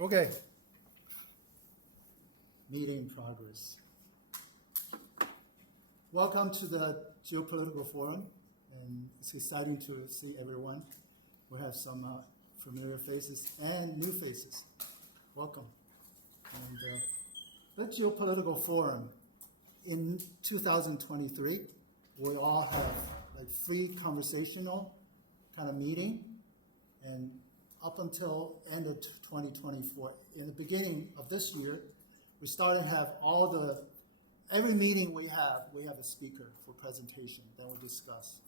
Okay. Meeting in progress. Welcome to the Geopolitical Forum, and it's exciting to see everyone. We have some familiar faces and new faces. Welcome. And the Geopolitical Forum in 2023, we all have like free conversational kind of meeting, and up until end of 2024, in the beginning of this year, we started to have every meeting we have a speaker for presentation that we discuss.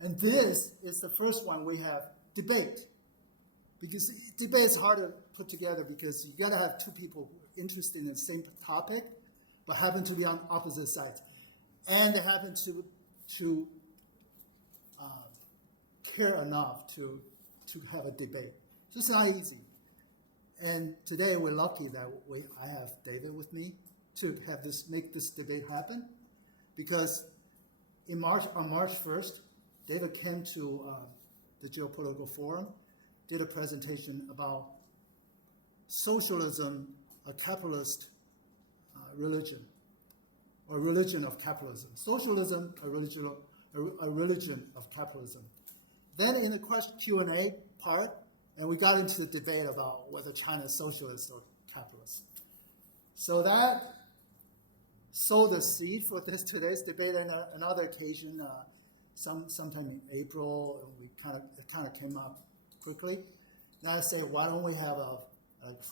And this is the first one we have debate. Because debate is hard to put together because you gotta have two people interested in the same topic, but happen to be on opposite sides. And they happen to care enough to have a debate. So it's not easy. And today we're lucky that I have David with me to make this debate happen, because on March 1st, David came to the Geopolitical Forum, did a presentation about socialism, a capitalist religion, or religion of capitalism. Socialism, a religion of capitalism. Then in the Q&A part, and we got into the debate about whether China is socialist or capitalist. So that sowed the seed for today's debate. And another occasion, sometime in April, and it kind of came up quickly. Now I say, why don't we have a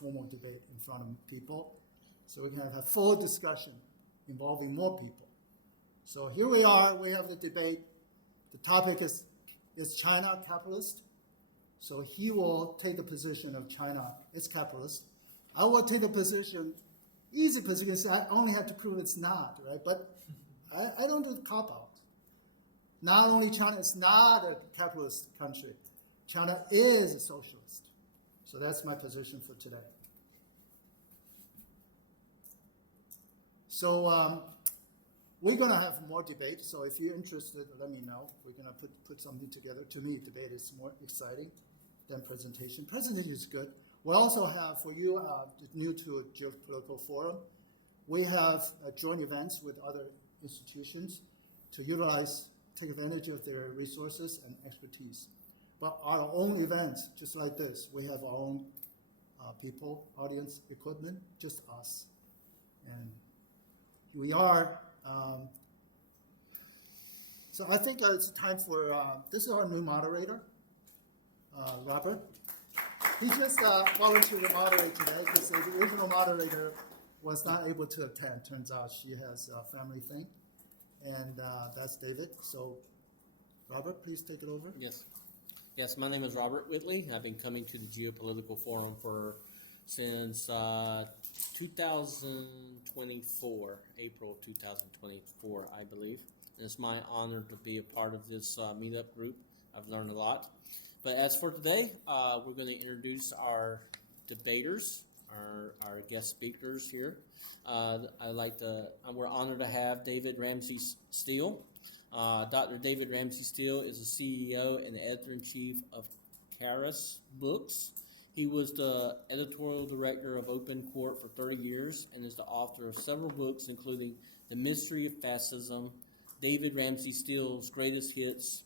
formal debate in front of people, so we can have a full discussion involving more people. So here we are. We have the debate. The topic is China capitalist? So he will take the position of China is capitalist. I will take the easy position, because I only have to prove it's not, right? But I don't do the cop-out. Not only China is not a capitalist country, China is a socialist. So that's my position for today. So we're going to have more debate. So if you're interested, let me know. We're going to put something together. To me, debate is more exciting than presentation. Presentation is good. We also have, for you new to a Geopolitical Forum, we have joint events with other institutions to take advantage of their resources and expertise. But our own events, just like this, we have our own people, audience, equipment, just us. And we are, so I think it's time for, this is our new moderator, Robert. He just volunteered to moderate today because the original moderator was not able to attend. Turns out she has a family thing. And that's David. So, Robert, please take it over. Yes, my name is Robert Whitley. I've been coming to the Geopolitical Forum since 2024, April 2024, I believe. And it's my honor to be a part of this meetup group. I've learned a lot. But as for today, we're going to introduce our debaters, our guest speakers here. We're honored to have David Ramsay Steele. Dr. David Ramsay Steele is the CEO and the editor-in-chief of Caris Books. He was the editorial director of Open Court for 30 years and is the author of several books, including The Mystery of Fascism, David Ramsay Steele's Greatest Hits,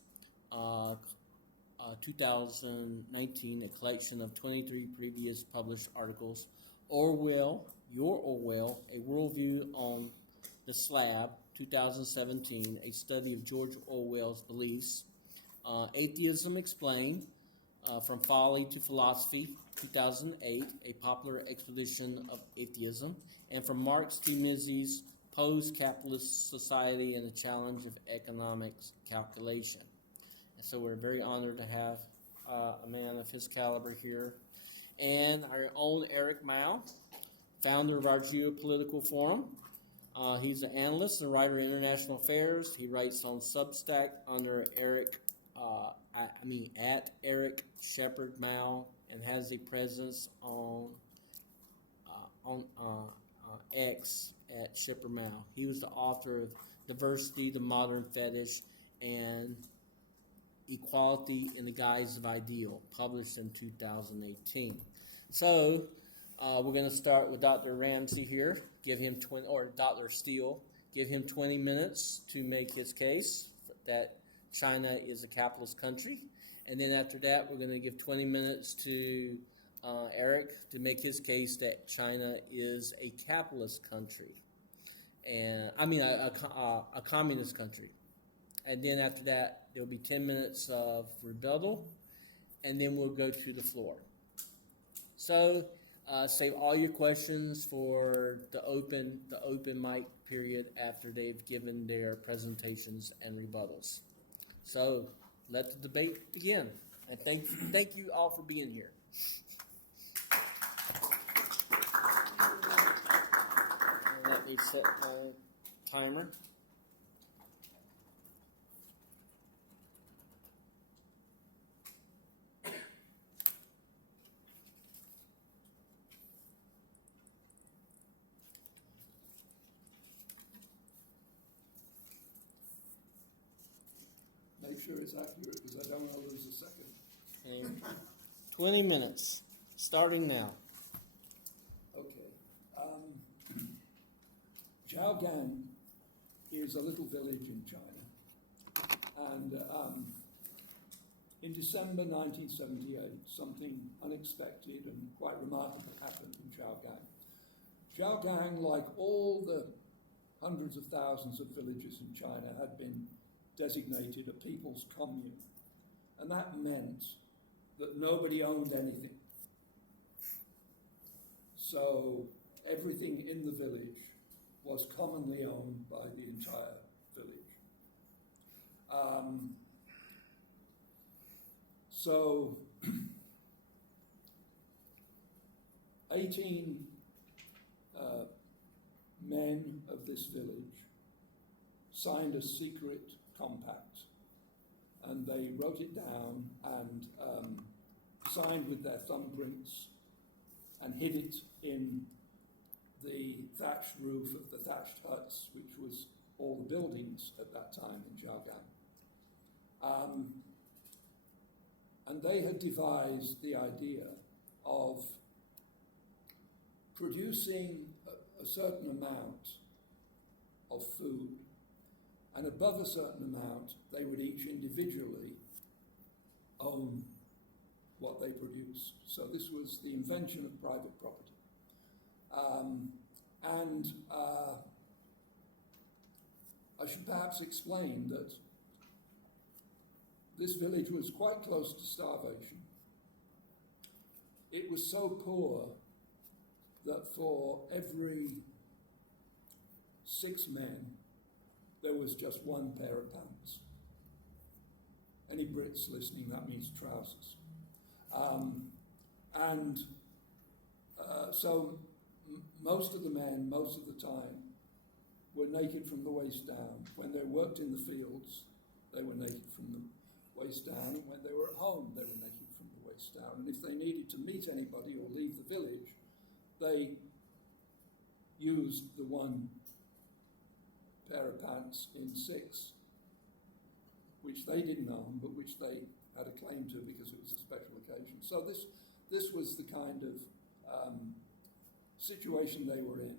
2019, a collection of 23 previous published articles, Orwell, Your Orwell, A Worldview on the Slab, 2017, a study of George Orwell's beliefs, Atheism Explained, From Folly to Philosophy, 2008, a popular expedition of atheism, and from Marx to Mises, Post-Capitalist Society and the Challenge of Economics Calculation. And so we're very honored to have a man of his caliber here. And our own Eric Mao, founder of our Geopolitical Forum. He's an analyst and writer in international affairs. He writes on Substack under at Eric Shepard Mao, and has a presence on X at Shepard Mao. He was the author of Diversity, the Modern Fetish, and Equality in the Guise of Ideal, published in 2018. So We're going to start with Dr. Ramsay here. Give him 20, or Dr. Steele. Give him 20 minutes to make his case that China is a capitalist country. And then after that, we're going to give 20 minutes to Eric to make his case that China is a capitalist country. And I mean, a communist country. And then after that, there'll be 10 minutes of rebuttal, and then we'll go to the floor. So save all your questions for the open mic period after they've given their presentations and rebuttals. So let the debate begin. And thank you all for being here. And let me set my timer. Make sure it's accurate because I don't want to lose a second. And 20 minutes, starting now. Okay. Zhaogang is a little village in China. And in December 1978, something unexpected and quite remarkable happened in Zhaogang. Zhaogang, like all the hundreds of thousands of villages in China, had been designated a people's commune. And that meant that nobody owned anything. So everything in the village was commonly owned by the entire village. So 18 men of this village signed a secret compact, and they wrote it down and signed with their thumbprints and hid it in the thatched roof of the thatched huts, which was all the buildings at that time in Zhaogang. And they had devised the idea of producing a certain amount of food, and above a certain amount, they would each individually own what they produced. So this was the invention of private property. I should perhaps explain that this village was quite close to starvation. It was so poor that for every 6 men, there was just one pair of pants. Any Brits listening, that means trousers. So most of the men, most of the time, were naked from the waist down. When they worked in the fields, they were naked from the waist down, and when they were at home, they were naked from the waist down. And if they needed to meet anybody or leave the village, they used the one pair of pants in 6, which they didn't own, but which they had a claim to because it was a special occasion. So this was the kind of situation they were in.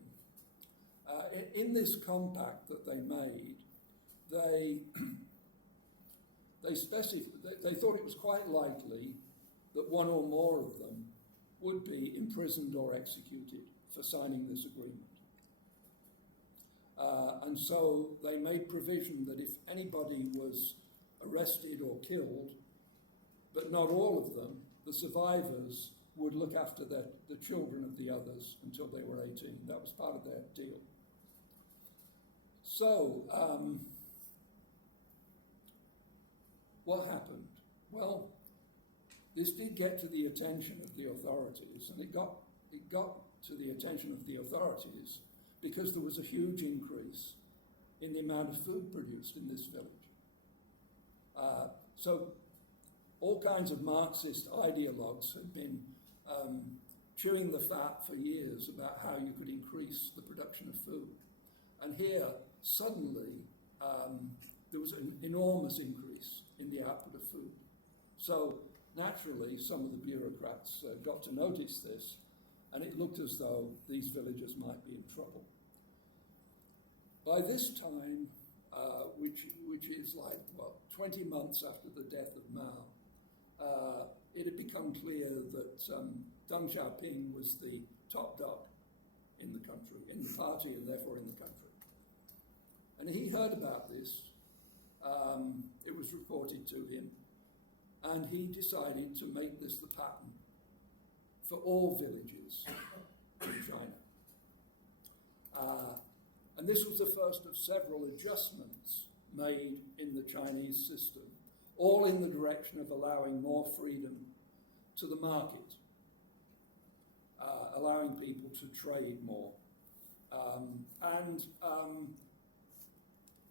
In this compact that they made, they thought it was quite likely that one or more of them would be imprisoned or executed for signing this agreement. And so they made provision that if anybody was arrested or killed, but not all of them, the survivors would look after the children of the others until they were 18. That was part of their deal. So, what happened? Well, this did get to the attention of the authorities, and it got to the attention of the authorities because there was a huge increase in the amount of food produced in this village. So all kinds of Marxist ideologues had been chewing the fat for years about how you could increase the production of food. And here, suddenly, there was an enormous increase in the output of food. So naturally, some of the bureaucrats got to notice this, and it looked as though these villagers might be in trouble. By this time, which is like, 20 months after the death of Mao, it had become clear that Deng Xiaoping was the top dog in the country, in the party, and therefore in the country. And he heard about this. It was reported to him, and he decided to make this the pattern for all villages in China. And this was the first of several adjustments made in the Chinese system, all in the direction of allowing more freedom to the market, allowing people to trade more.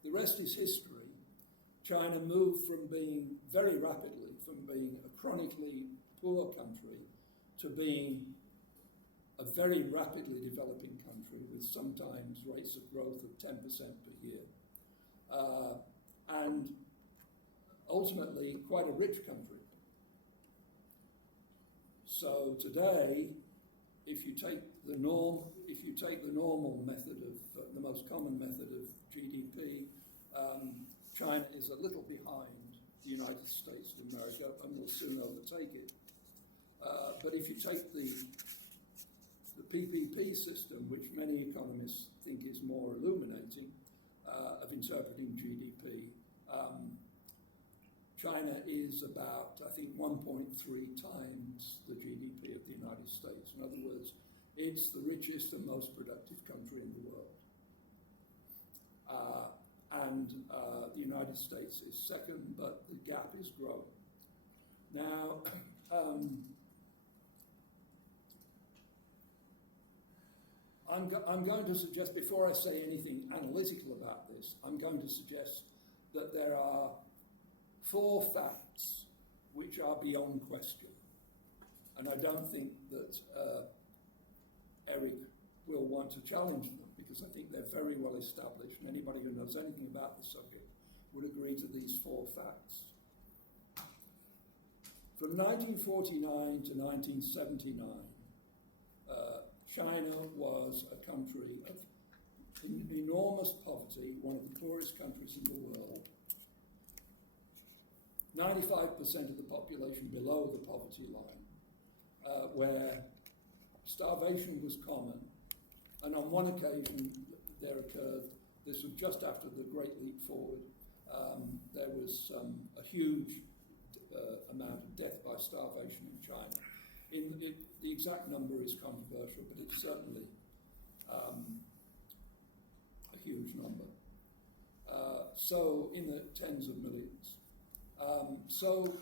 The rest is history. China moved from being, very rapidly, from being a chronically poor country to being a very rapidly developing country with sometimes rates of growth of 10% per year. And ultimately quite a rich country. So today, if you take the normal method of, the most common method of GDP, China is a little behind the United States of America and will soon overtake it. But if you take the PPP system, which many economists think is more illuminating, of interpreting GDP, China is about, I think, 1.3 times the GDP of the United States. In other words, it's the richest and most productive country in the world. The United States is second, but the gap is growing. Now, I'm going to suggest, before I say anything analytical about this, I'm going to suggest that there are 4 facts which are beyond question. And I don't think that Eric will want to challenge them, because I think they're very well established, and anybody who knows anything about the subject would agree to these 4 facts. From 1949 to 1979, China was a country of enormous poverty, one of the poorest countries in the world. 95% of the population below the poverty line, where starvation was common. And on one occasion there occurred, this was just after the Great Leap Forward, there was a huge amount of death by starvation in China. The exact number is controversial, but it's certainly a huge number. So in the tens of millions. So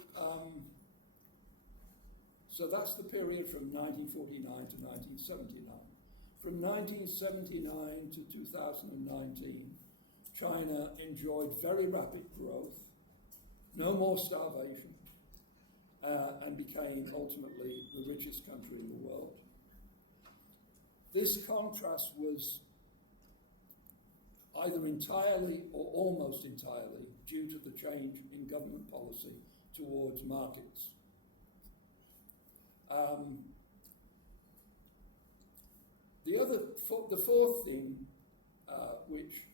that's the period from 1949 to 1979. From 1979 to 2019, China enjoyed very rapid growth, no more starvation, and became ultimately the richest country in the world. This contrast was either entirely or almost entirely due to the change in government policy towards markets. The fourth thing, which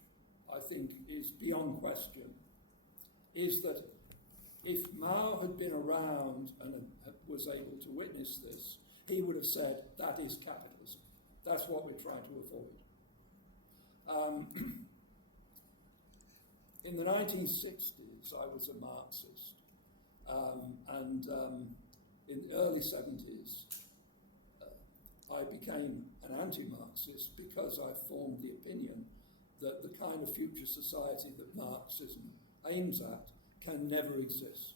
I think is beyond question, is that if Mao had been around and was able to witness this, he would have said, that is capitalism. That's what we're trying to avoid. In the 1960s, I was a Marxist, and in the early 70s, I became an anti-Marxist because I formed the opinion that the kind of future society that Marxism aims at can never exist.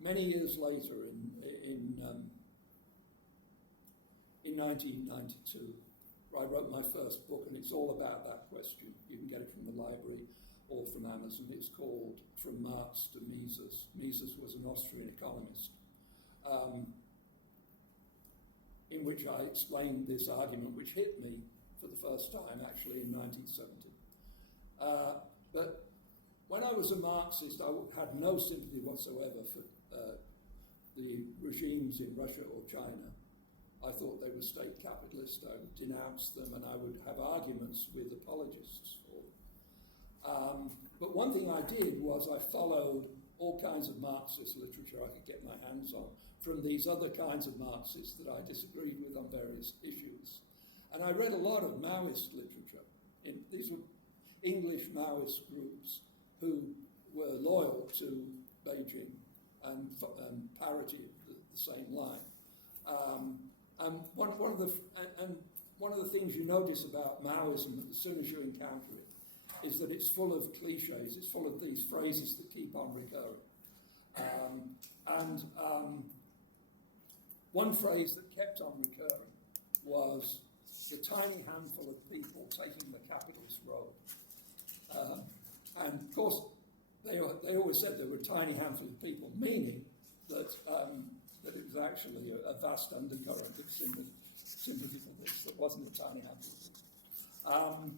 Many years later, in 1992, I wrote my first book, and it's all about that question. You can get it from the library or from Amazon. It's called From Marx to Mises. Mises was an Austrian economist, in which I explained this argument, which hit me for the first time, actually, in 1970. But when I was a Marxist, I had no sympathy whatsoever for the regimes in Russia or China. I thought they were state capitalist. I would denounce them, and I would have arguments with apologists for them. But one thing I did was I followed all kinds of Marxist literature I could get my hands on from these other kinds of Marxists that I disagreed with on various issues. And I read a lot of Maoist literature. These were English Maoist groups who were loyal to Beijing and parity the same line. And one of the things you notice about Maoism as soon as you encounter it is that it's full of cliches. It's full of these phrases that keep on recurring. One phrase that kept on recurring was the tiny handful of people taking the capitalist road. And of course, they always said there were a tiny handful of people, meaning that it was actually a vast undercurrent of sympathy for this that wasn't a tiny handful of people.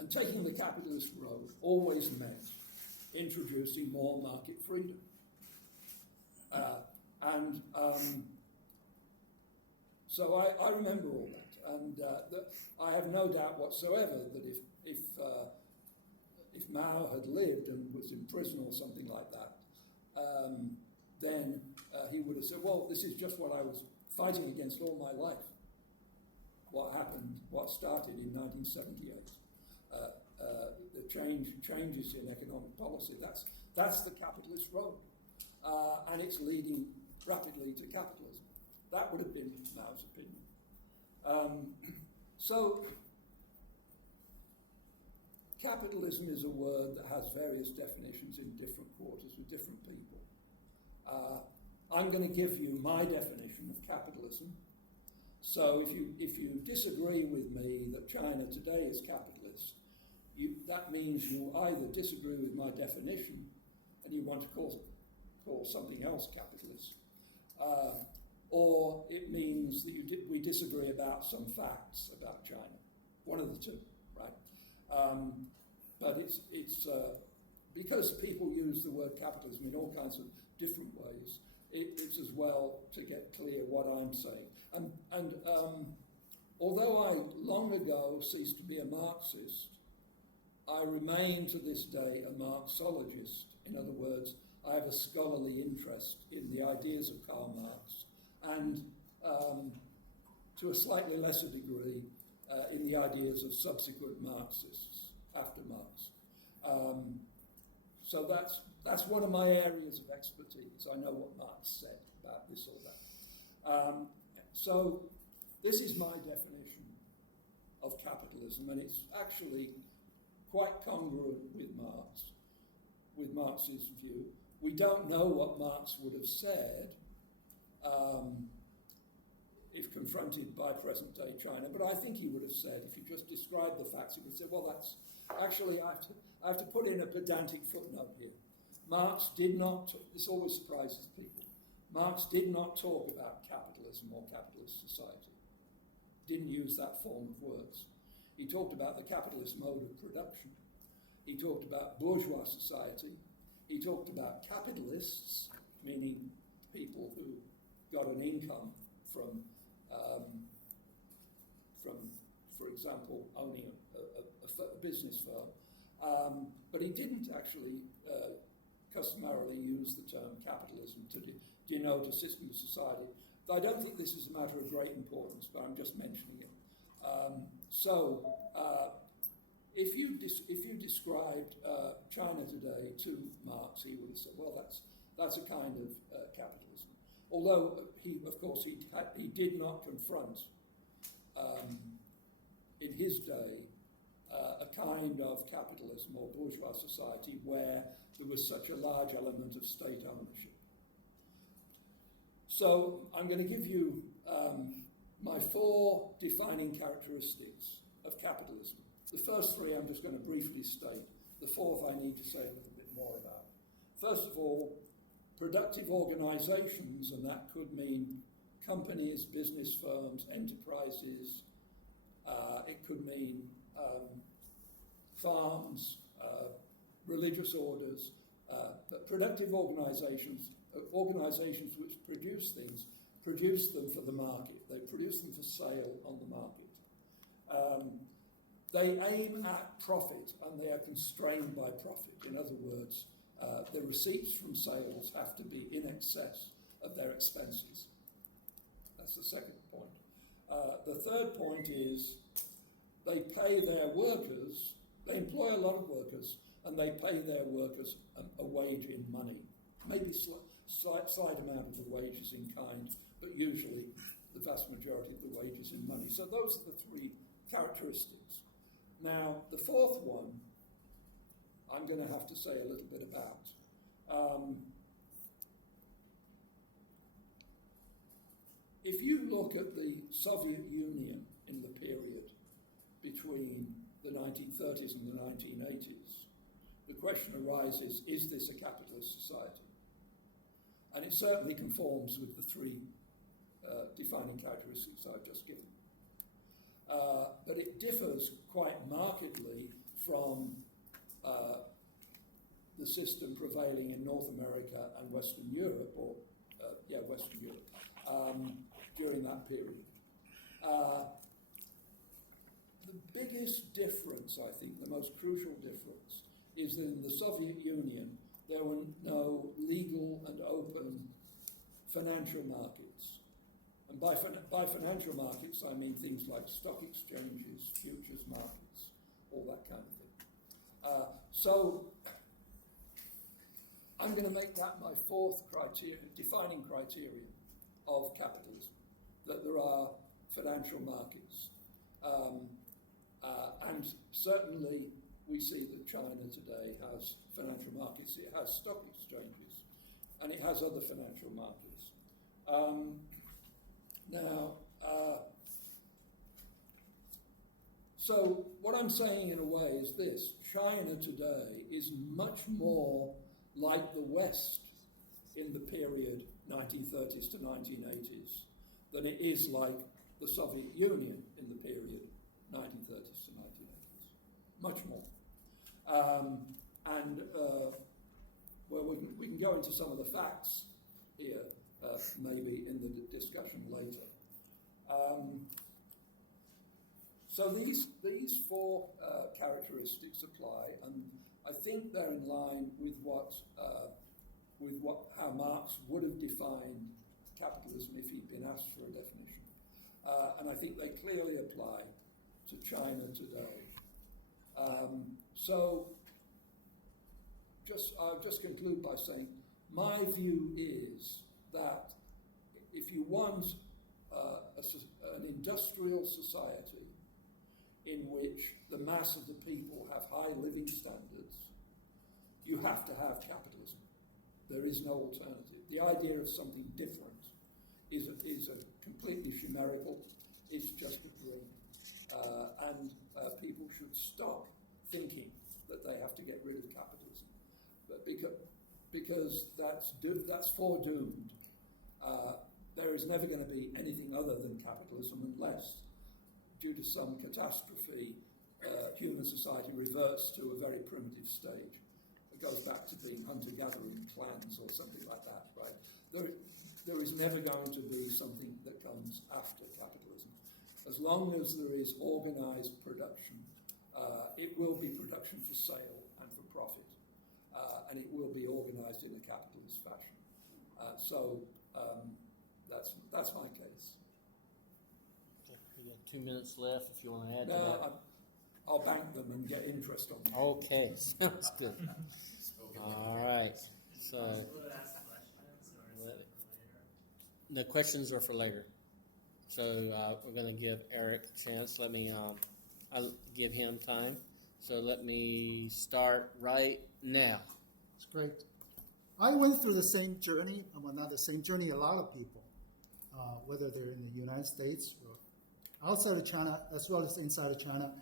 And taking the capitalist road always meant introducing more market freedom. So I remember all that, and I have no doubt whatsoever that if Mao had lived and was in prison or something like that, then he would have said, well, this is just what I was fighting against all my life. What started in 1978. The changes in economic policy, that's the capitalist road. And it's leading rapidly to capitalism. That would have been Mao's opinion. So capitalism is a word that has various definitions in different quarters with different people. I'm going to give you my definition of capitalism. So if you disagree with me that China today is capitalist, that means you either disagree with my definition and you want to call something else capitalist, or it means that we disagree about some facts about China. One of the two, right? But it's because people use the word capitalism in all kinds of different ways, it's as well to get clear what I'm saying. And although I long ago ceased to be a Marxist, I remain to this day a Marxologist. In other words, I have a scholarly interest in the ideas of Karl Marx and, to a slightly lesser degree, in the ideas of subsequent Marxists after Marx. So that's one of my areas of expertise. I know what Marx said about this or that. So this is my definition of capitalism, and it's actually quite congruent with Marx's view. We don't know what Marx would have said if confronted by present-day China, but I think he would have said, if you just describe the facts, he would say, well, that's actually, I have to put in a pedantic footnote here. Marx did not, this always surprises people, Marx did not talk about capitalism or capitalist society. Didn't use that form of words. He talked about the capitalist mode of production. He talked about bourgeois society. He talked about capitalists, meaning people who got an income from for example, owning a business firm. But he didn't actually customarily use the term capitalism to denote a system of society. I don't think this is a matter of great importance, but I'm just mentioning it. If you described China today to Marx, he would have said, well, that's a kind of capitalism. Although he did not confront in his day a kind of capitalism or bourgeois society where there was such a large element of state ownership. So I'm going to give you my 4 defining characteristics of capitalism. The first 3 I'm just going to briefly state. The 4th I need to say a little bit more about. First of all, productive organizations, and that could mean companies, business firms, enterprises. It could mean farms, religious orders, But productive organisations, organisations which produce things, produce them for the market. They produce them for sale on the market. They aim at profit and they are constrained by profit. In other words, the receipts from sales have to be in excess of their expenses. That's the second point. The third point is they pay their workers, they employ a lot of workers, and they pay their workers a wage in money. Maybe slight amount of the wages in kind, but usually the vast majority of the wages in money. So those are the three characteristics. Now, the fourth one, I'm going to have to say a little bit about. If you look at the Soviet Union in the period between the 1930s and the 1980s, the question arises, is this a capitalist society? And it certainly conforms with the three defining characteristics I've just given. But it differs quite markedly from the system prevailing in North America and Western Europe, or Western Europe, during that period. The biggest difference, I think, the most crucial difference, is that in the Soviet Union there were no legal and open financial markets. And by financial markets, I mean things like stock exchanges, futures markets, all that kind of thing. So I'm going to make that my fourth defining criterion of capitalism, that there are financial markets. And certainly we see that China today has financial markets, it has stock exchanges, and it has other financial markets. So what I'm saying in a way is this: China today is much more like the West in the period 1930s to 1980s than it is like the Soviet Union in the period 1930s to 1980s. Much more. Well, we can go into some of the facts here, maybe in the discussion later. So these four characteristics apply, and I think they're in line with how Marx would have defined capitalism if he'd been asked for a definition. And I think they clearly apply to China today. I'll just conclude by saying my view is that if you want an industrial society in which the mass of the people have high living standards, you have to have capitalism. There is no alternative. The idea of something different is a completely chimerical, it's just a dream. And people should stop thinking that they have to get rid of capitalism, but because that's foredoomed. There is never going to be anything other than capitalism unless, due to some catastrophe, human society reverts to a very primitive stage. It goes back to being hunter-gathering clans or something like that, right? There is never going to be something that comes after capitalism. As long as there is organised production, it will be production for sale and for profit, and it will be organised in a capitalist fashion. That's my case. We got 2 minutes left if you want to add to that. No, I'll bank them and get interest on them. Okay, sounds good. All right, so the questions are for later. So we're going to give Eric a chance. Let me I'll give him time. So let me start right now. It's great. I went through the same journey, well, not the same journey, a lot of people, whether they're in the United States or outside of China, as well as inside of China.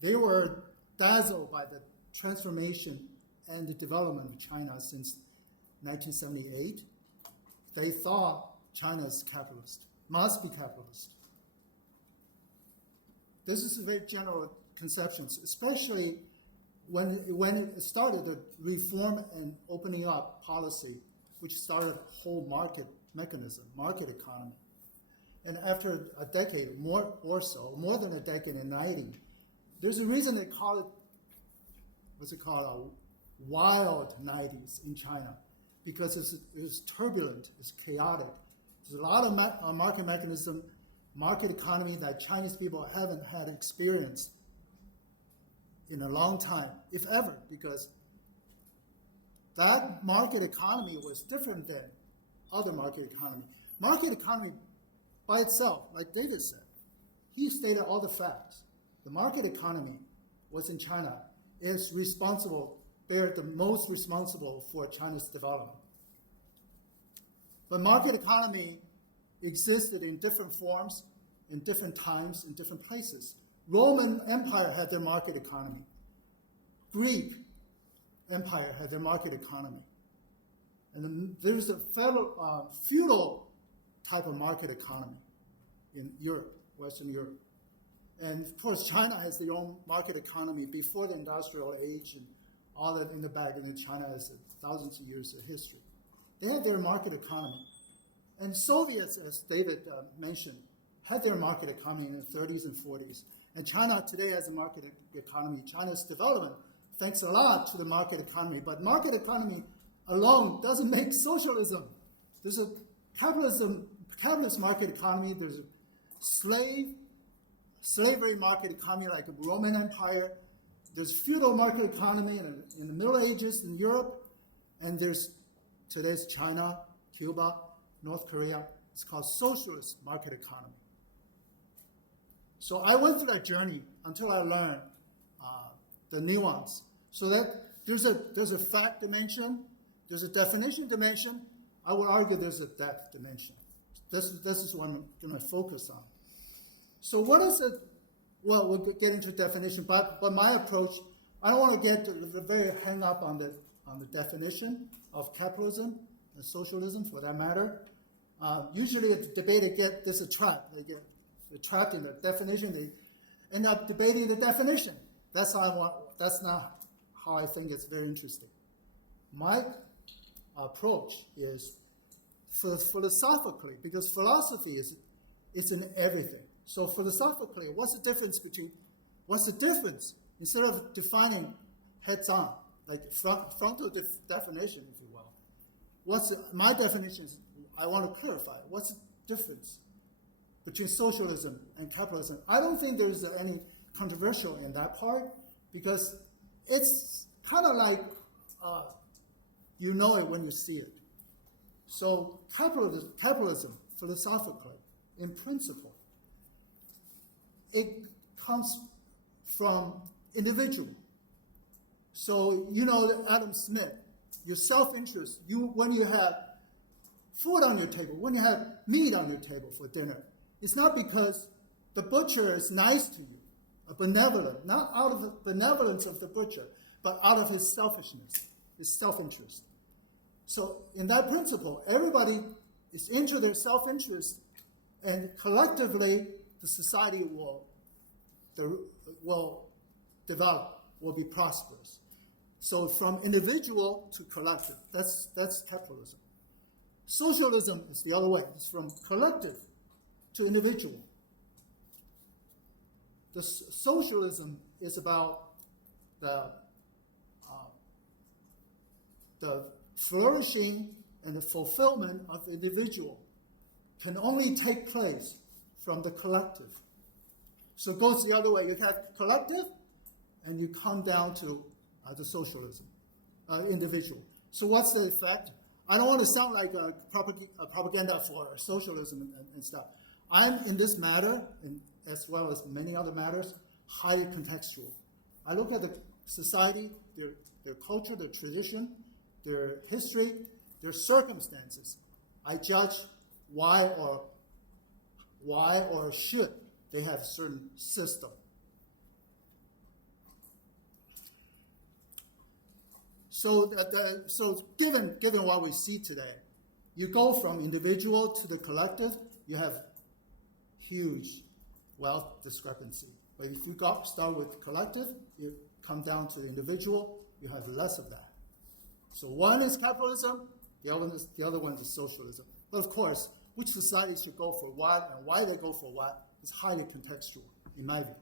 They were dazzled by the transformation and the development of China since 1978. They thought China is capitalist, must be capitalist. This is a very general conception, especially when it started the reform and opening up policy, which started a whole market mechanism, market economy. And after a decade, more than a decade in 90, there's a reason they call it, what's it called, a wild 90s in China, because it's turbulent, it's chaotic. There's a lot of market mechanism, market economy that Chinese people haven't had experience in a long time, if ever, because that market economy was different than other market economy. Market economy by itself, like David said, he stated all the facts. The market economy was in China is responsible, they're the most responsible for China's development. But market economy existed in different forms, in different times, in different places. Roman Empire had their market economy. Greek Empire had their market economy. And then there's a feudal type of market economy in Europe, Western Europe. And of course, China has their own market economy before the industrial age and all that in the back. And then China has thousands of years of history. They had their market economy. And Soviets, as David mentioned, had their market economy in the 30s and 40s. And China today has a market economy. China's development, thanks a lot to the market economy. But market economy alone doesn't make socialism. There's a capitalist market economy. There's a slavery market economy like the Roman Empire. There's feudal market economy in the Middle Ages in Europe. And there's today's China, Cuba, North Korea. It's called socialist market economy. So I went through that journey until I learned the nuance. So that there's a fact dimension, there's a definition dimension. I would argue there's a depth dimension. This is what I'm going to focus on. So what is it? Well, we'll get into definition, but my approach, I don't want to get very hung up on the definition of capitalism and socialism, for that matter. Usually, a debate there's a trap. They're trapped in the definition. They end up debating the definition. That's not how I think it's very interesting. My approach is philosophically, because philosophy is in everything. So philosophically, what's the difference? Instead of defining heads-on, like frontal definition, if you will, my definition is, I want to clarify, what's the difference between socialism and capitalism? I don't think there's any controversial in that part, because it's kind of like you know it when you see it. So capitalism, philosophically, in principle, it comes from individual. So you know Adam Smith, your self-interest, when you have food on your table, when you have meat on your table for dinner, it's not because the butcher is nice to you, benevolent, not out of the benevolence of the butcher, but out of his selfishness, his self-interest. So in that principle, everybody is into their self-interest, and collectively, the society will develop, will be prosperous. So from individual to collective, that's capitalism. Socialism is the other way. It's from collective to individual. The socialism is about the flourishing and the fulfillment of the individual can only take place from the collective. So it goes the other way. You have collective, and you come down to the socialism, individual. So what's the effect? I don't want to sound like a propaganda for socialism and stuff. I'm in this matter, and as well as many other matters, highly contextual. I look at the society, their culture, their tradition, their history, their circumstances. I judge why or should they have a certain system. So given what we see today, you go from individual to the collective, you have huge wealth discrepancy But if you start with collective, you come down to the individual, you have less of that. So one is capitalism, the other one is socialism. But of course, which society should go for what and why they go for what is highly contextual, in my view.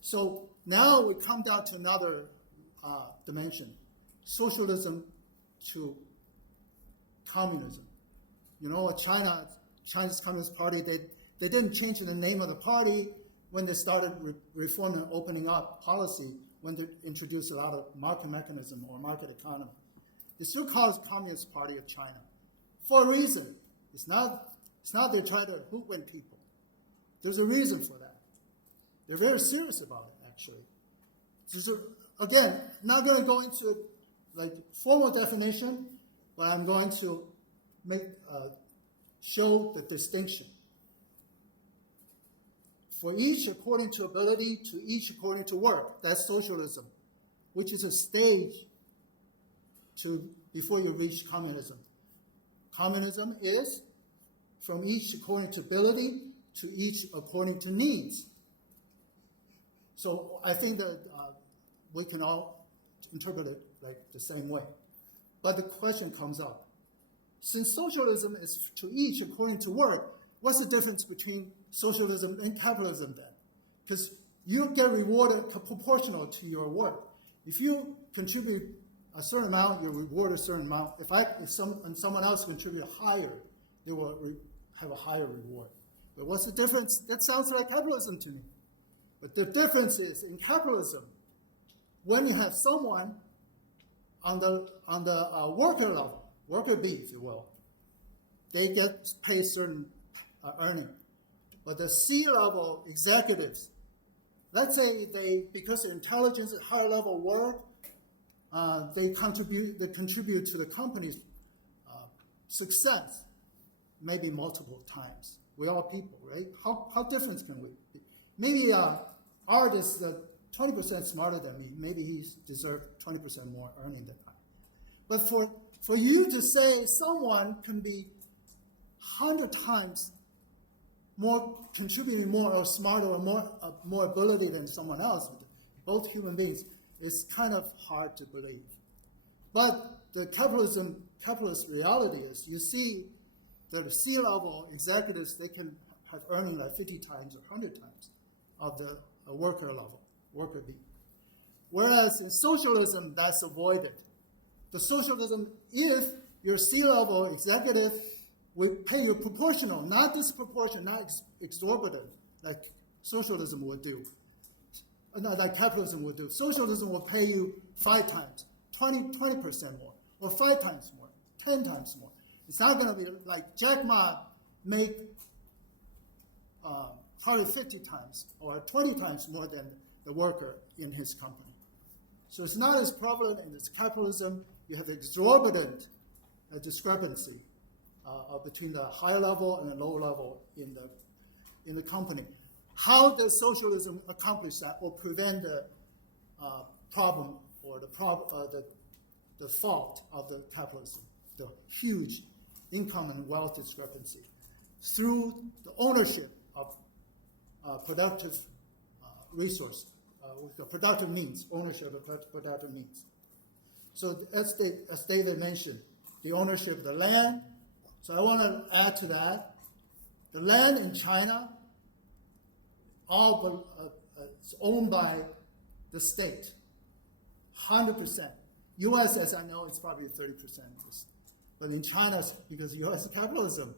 So now we come down to another dimension, socialism to communism. You know, Chinese Communist Party, they didn't change the name of the party when they started reforming and opening up policy, when they introduced a lot of market mechanism or market economy. They still call it Communist Party of China for a reason. It's not they're trying to hoodwink people. There's a reason for that. They're very serious about it, actually. So, again, not going to go into like formal definition, but I'm going to show the distinction. For each according to ability, to each according to work. That's socialism, which is a stage before you reach communism. Communism is from each according to ability to each according to needs. So I think that we can all interpret it like the same way. But the question comes up. Since socialism is to each according to work, what's the difference between socialism and capitalism then? Because you get rewarded proportional to your work. If you contribute a certain amount, you reward a certain amount. If someone else contributes higher, they will have a higher reward. But what's the difference? That sounds like capitalism to me. But the difference is in capitalism, when you have someone on the worker level, worker B, if you will, they get paid certain earning. But the C-level executives, let's say because their intelligence at higher level work, they contribute to the company's success, maybe multiple times. We're all people, right? How different can we be? Maybe Art is 20% smarter than me. Maybe he deserves 20% more earning than I. But for you to say someone can be 100 times more contributing more or smarter or more ability than someone else, both human beings, is kind of hard to believe. But the capitalist reality is you see that C-level executives, they can have earning like 50 times or 100 times of the worker level, worker B. Whereas in socialism, that's avoided. The socialism, if your C-level executive will pay you proportional, not disproportionate, not exorbitant, like socialism would do, not like capitalism would do. Socialism will pay you 5 times, 20% more, or 5 times more, 10 times more. It's not going to be like Jack Ma make probably 50 times or 20 times more than the worker in his company. So it's not as prevalent in this capitalism. You have the exorbitant discrepancy between the high level and the low level in the company. How does socialism accomplish that or prevent the problem or the fault of the capitalism, the huge income and wealth discrepancy, through the ownership of productive resource, productive means, ownership of productive means. So as David mentioned, the ownership of the land. So I want to add to that, the land in China it's owned by the state, 100%. U.S., as I know, it's probably 30%. But in China, because U.S. is capitalism,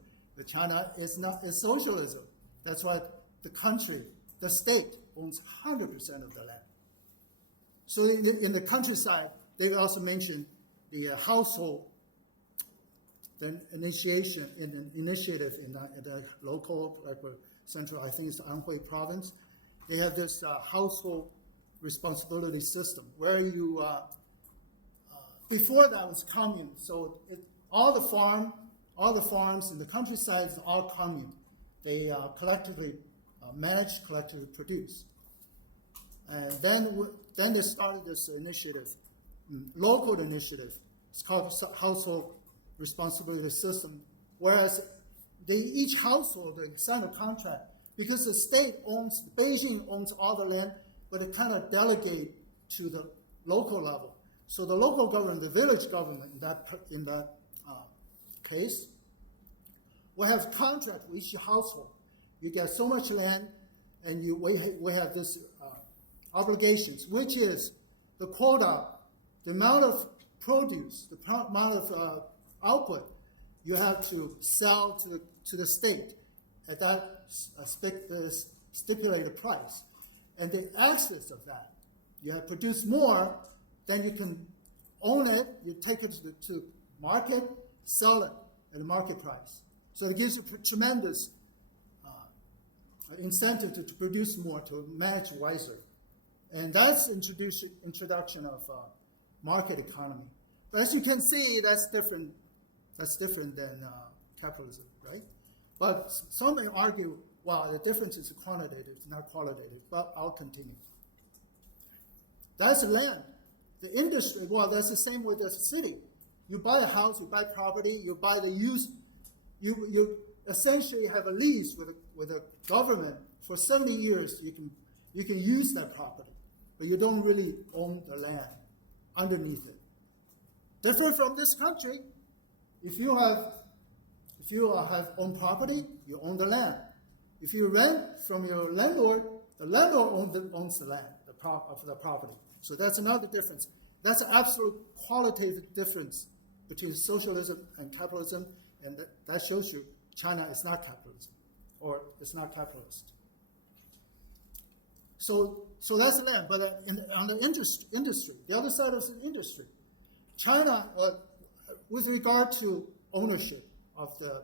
China is socialism. That's why the state owns 100% of the land. So in the countryside, they also mentioned the household, the initiative in the local, like central, I think it's Anhui province. They have this household responsibility system where you, before that was commune. So all the farms in the countryside is all commune. They collectively manage, collectively produce. And then they started this initiative, local initiative. It's called household responsibility system. Whereas each household, they sign a contract because the state owns, Beijing owns all the land, but it kind of delegate to the local level. So the local government, the village government in that case, will have contract with each household. You get so much land, and we have this obligations, which is the quota, the amount of produce, the amount of output you have to sell to the state at that stipulated price. And the excess of that, you have produced more, then you can own it, you take it to market, sell it at a market price. So it gives you tremendous incentive to produce more, to manage wiser. And that's introduction of market economy. But as you can see, that's different than capitalism, right? But some may argue, well, the difference is quantitative, not qualitative, but I'll continue. That's land. The industry, well, that's the same with the city. You buy a house, you buy property, you buy the use, you essentially have a lease with a government for 70 years. You can use that property, but you don't really own the land underneath it. Different from this country, if you have own property, you own the land. If you rent from your landlord, the landlord owns the land, the property. So that's another difference. That's an absolute qualitative difference between socialism and capitalism, and that shows you China is not capitalism, or it's not capitalist. So that's land. But on the industry, the other side of the industry, China, with regard to ownership of the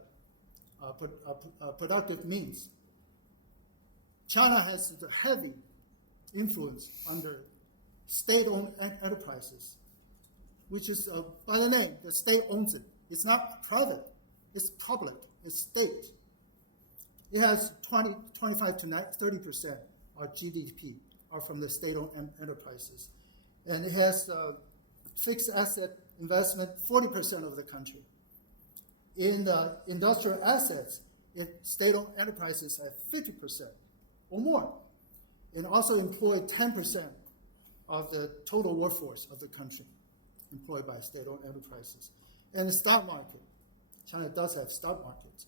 productive means, China has the heavy influence under state-owned enterprises, which is by the name, the state owns it. It's not private, it's public, it's state. It has 25 to 30% of GDP are from the state-owned enterprises. And it has fixed asset investment, 40% of the country. In the industrial assets, state-owned enterprises have 50% or more, and also employ 10% of the total workforce of the country employed by state-owned enterprises. And the stock market, China does have stock markets.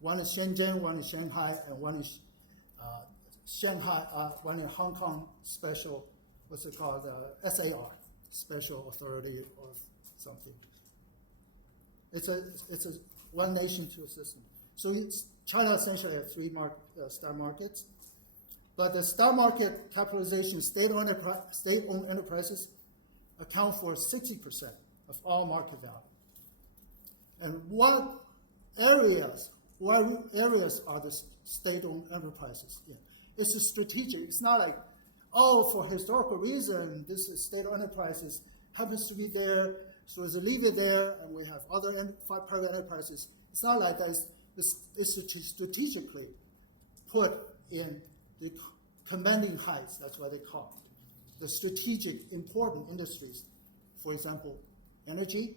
One is Shenzhen, one is Shanghai, and one is one in Hong Kong special, what's it called, SAR, Special Authority or something. It's a one nation, two system. So China essentially has three stock markets, but the stock market capitalization, state-owned enterprises account for 60% of all market value. And what areas are the state-owned enterprises in? It's a strategic. It's not like, oh, for historical reason, this state-owned enterprises happens to be there, so let's leave it there, and we have other private enterprises. It's not like that. It's strategically put in the commanding heights. That's what they call it. The strategic important industries, for example, energy,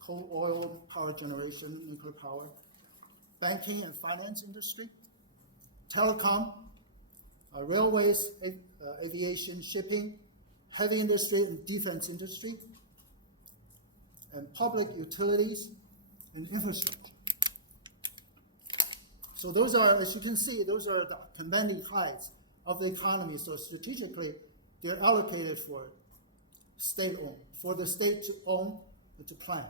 coal, oil, power generation, nuclear power, banking and finance industry, telecom, railways, aviation, shipping, heavy industry and defense industry, and public utilities and infrastructure. So those are, as you can see, those are the commanding heights of the economy. So strategically, they're allocated for state-owned, for the state to own and to plan.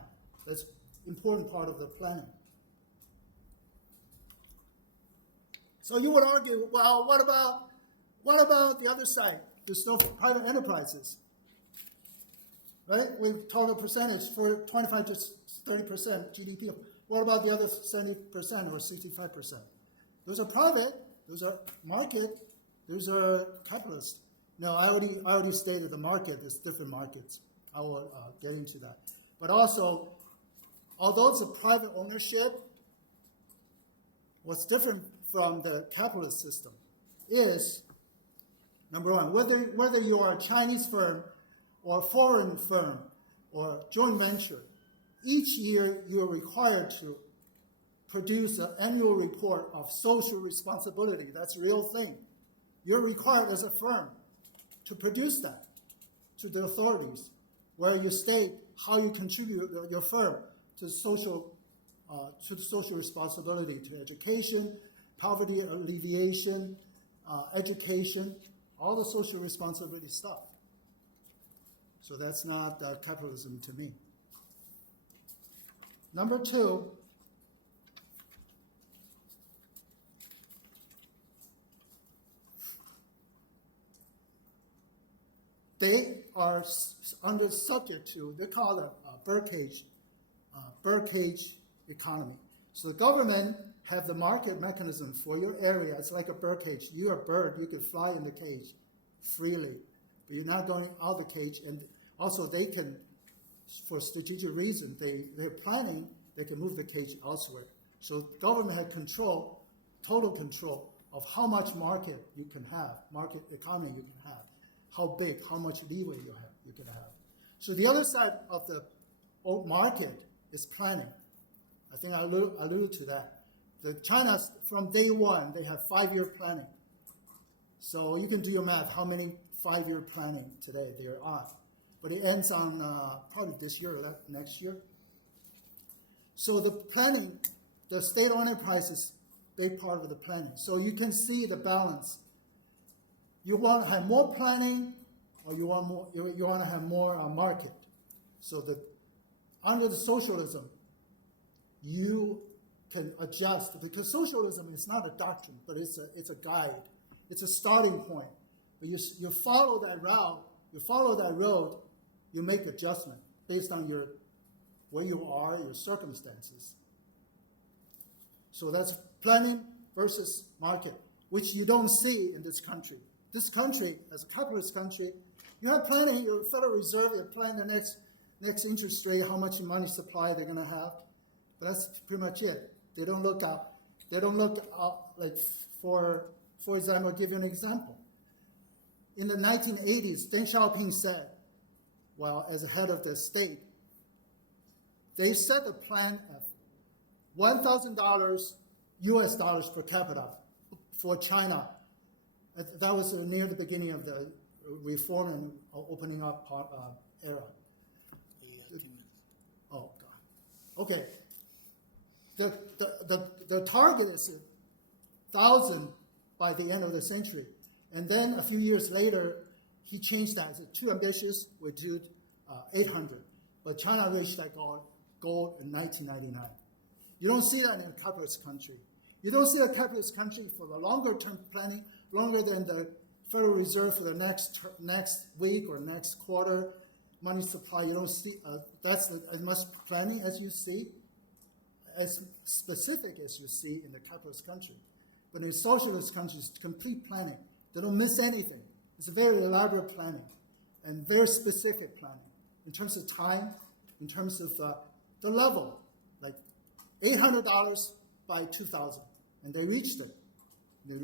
That's an important part of the planning. So you would argue, well, what about the other side? There's still private enterprises, right? We talk a percentage for 25 to 30% GDP. What about the other 70% or 65%? Those are private. Those are market. Those are capitalist. No, I already stated the market. There's different markets. I will get into that. But also, although it's a private ownership, what's different from the capitalist system is, number one, whether you are a Chinese firm or a foreign firm or joint venture, each year you are required to produce an annual report of social responsibility. That's a real thing. You're required as a firm to produce that to the authorities, where you state how you contribute your firm to social responsibility, to education, poverty alleviation, education, all the social responsibility stuff. So that's not capitalism to me. Number two, they are under subject to, they call it a birdcage economy. So the government have the market mechanism for your area. It's like a birdcage. You're a bird, you can fly in the cage freely, but you're not going out the cage. And also they can, for strategic reason, they're planning, they can move the cage elsewhere. So government had control, total control of how much market you can have, market economy you can have, how big, how much leeway you can have. So the other side of the market is planning. I think I alluded to that. China, from day one, they have 5-year planning. So you can do your math, how many 5-year planning today they're on. But it ends on probably this year or next year. So the planning, the state-owned enterprise is a big part of the planning. So you can see the balance. You want to have more planning, or you want to have more market. So under the socialism, you can adjust, because socialism is not a doctrine, but it's a guide. It's a starting point. But you follow that route, you follow that road, you make adjustment based on where you are, your circumstances. So that's planning versus market, which you don't see in this country. This country, as a capitalist country, you have planning, your Federal Reserve, you plan the next interest rate, how much money supply they're going to have. But that's pretty much it. They don't look out. They don't look out, like, for example, I'll give you an example. In the 1980s, Deng Xiaoping said, well, as a head of the state, they set a plan of $1,000 US dollars per capita for China. That was near the beginning of the reform and opening up era. Oh, God. Okay. The target is 1,000 by the end of the century. And then a few years later, he changed that. It's too ambitious. We do 800. But China reached that goal in 1999. You don't see that in a capitalist country. You don't see a capitalist country for the longer-term planning, longer than the Federal Reserve for the next week or next quarter money supply. You don't see that's as much planning as you see, as specific as you see in the capitalist country. But in socialist countries, complete planning. They don't miss anything. It's a very elaborate planning and very specific planning in terms of time, in terms of the level, like $800 by 2000, and they reached it. They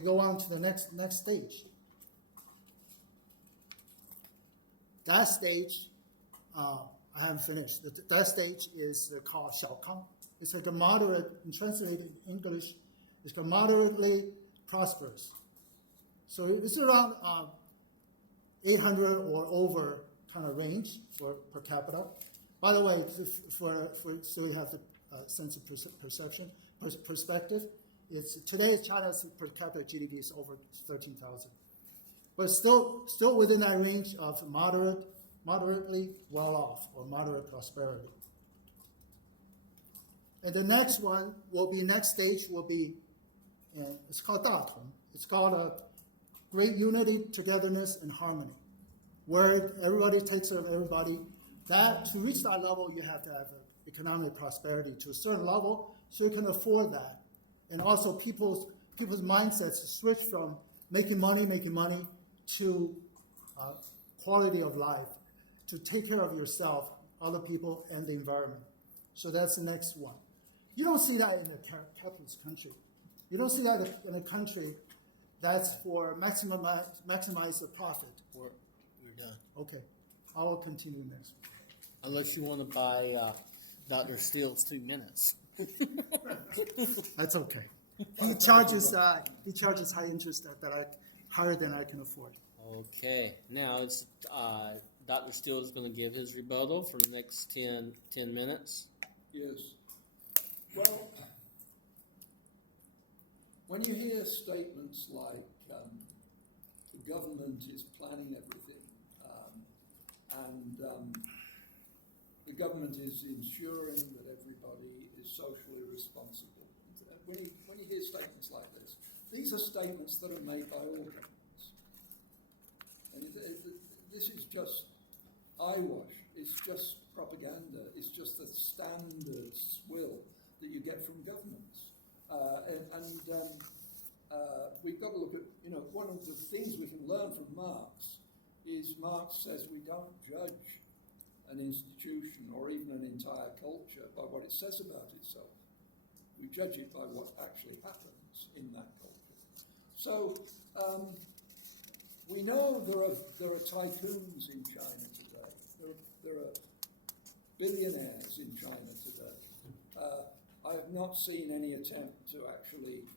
go on to the next stage. That stage, I haven't finished. That stage is called 小康. It's like a moderate, and translated in English, it's a moderately prosperous. So it's around 800 or over kind of range per capita. By the way, so we have the sense of perspective. Today China's per capita GDP is over 13,000, but still within that range of moderately well off or moderate prosperity. And the next stage will be, it's called 大同. It's called a great unity, togetherness, and harmony, where everybody takes care of everybody. To reach that level, you have to have economic prosperity to a certain level, so you can afford that. And also people's mindsets switch from making money to quality of life, to take care of yourself, other people, and the environment. So that's the next one. You don't see that in a capitalist country. You don't see that in a country that's for maximize the profit. We're done. Okay, I will continue next. Unless you want to buy Dr. Steele's 2 minutes. That's okay. He charges high interest higher than I can afford. Okay, now it's Dr. Steele is going to give his rebuttal for the next 10 minutes. Yes. Well, when you hear statements like the government is planning everything and the government is ensuring that everybody is socially responsible, when you hear statements like this, these are statements that are made by all governments. And this is just eyewash. It's just propaganda. It's just the standard swill that you get from governments. We've got to look at, one of the things we can learn from Marx is Marx says we don't judge an institution or even an entire culture by what it says about itself. We judge it by what actually happens in that culture. So we know there are tycoons in China today. There are billionaires in China today. I have not seen any attempt to actually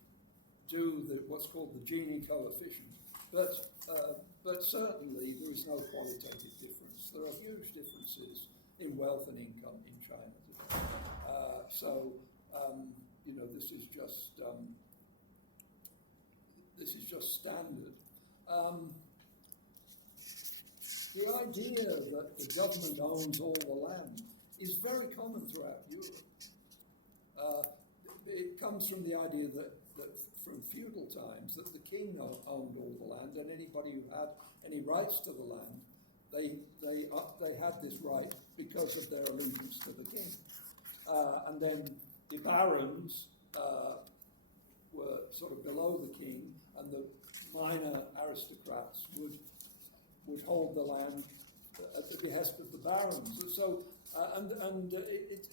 do what's called the Gini coefficient, but certainly there is no qualitative difference. There are huge differences in wealth and income in China today. This is just standard. The idea that the government owns all the land is very common throughout Europe. It comes from the idea that from feudal times that the king owned all the land, and anybody who had any rights to the land, they had this right because of their allegiance to the king. And then the barons were sort of below the king, and the minor aristocrats would hold the land at the behest of the barons. And so,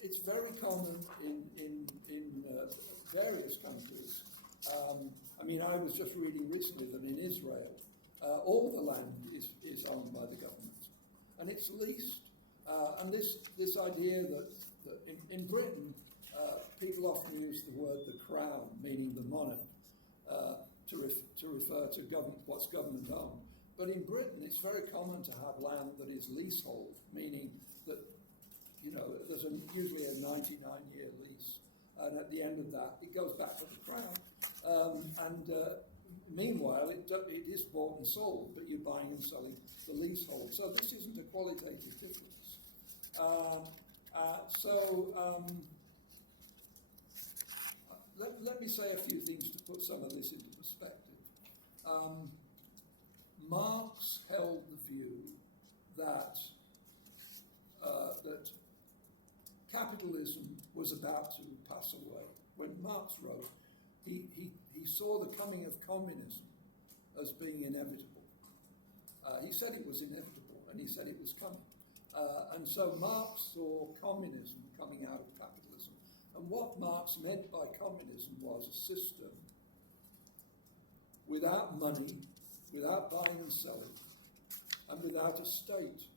it's very common in various countries. I was just reading recently that in Israel, all the land is owned by the government, and it's leased. And this idea that in Britain, people often use the word the crown, meaning the monarch, to refer to what's government owned. But in Britain, it's very common to have land that is leasehold, meaning that there's usually a 99-year lease, and at the end of that, it goes back to the crown. Meanwhile, it is bought and sold, but you're buying and selling the leasehold. So this isn't a qualitative difference. Let me say a few things to put some of this into perspective. Marx held the view that capitalism was about to pass away. When Marx wrote, he saw the coming of communism as being inevitable. He said it was inevitable, and he said it was coming. And so Marx saw communism coming out of capitalism. And what Marx meant by communism was a system without money, without buying and selling, and without a state.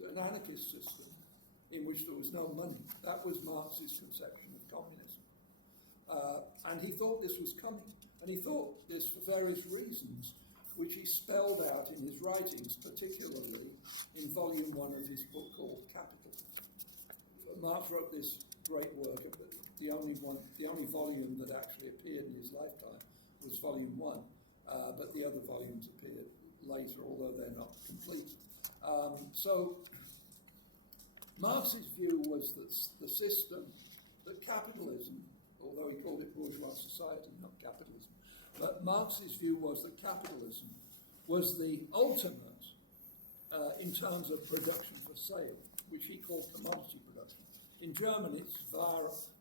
An anarchist system in which there was no money. That was Marx's conception of communism. And he thought this was coming. And he thought this for various reasons, which he spelled out in his writings, particularly in volume 1 of his book called Capital. Marx wrote this great work, but the only volume that actually appeared in his lifetime was volume 1, but the other volumes appeared later, although they're not complete. So Marx's view was that the system, that capitalism, although he called it bourgeois society, not capitalism, but Marx's view was that capitalism was the ultimate in terms of production for sale, which he called commodity production. In German, it's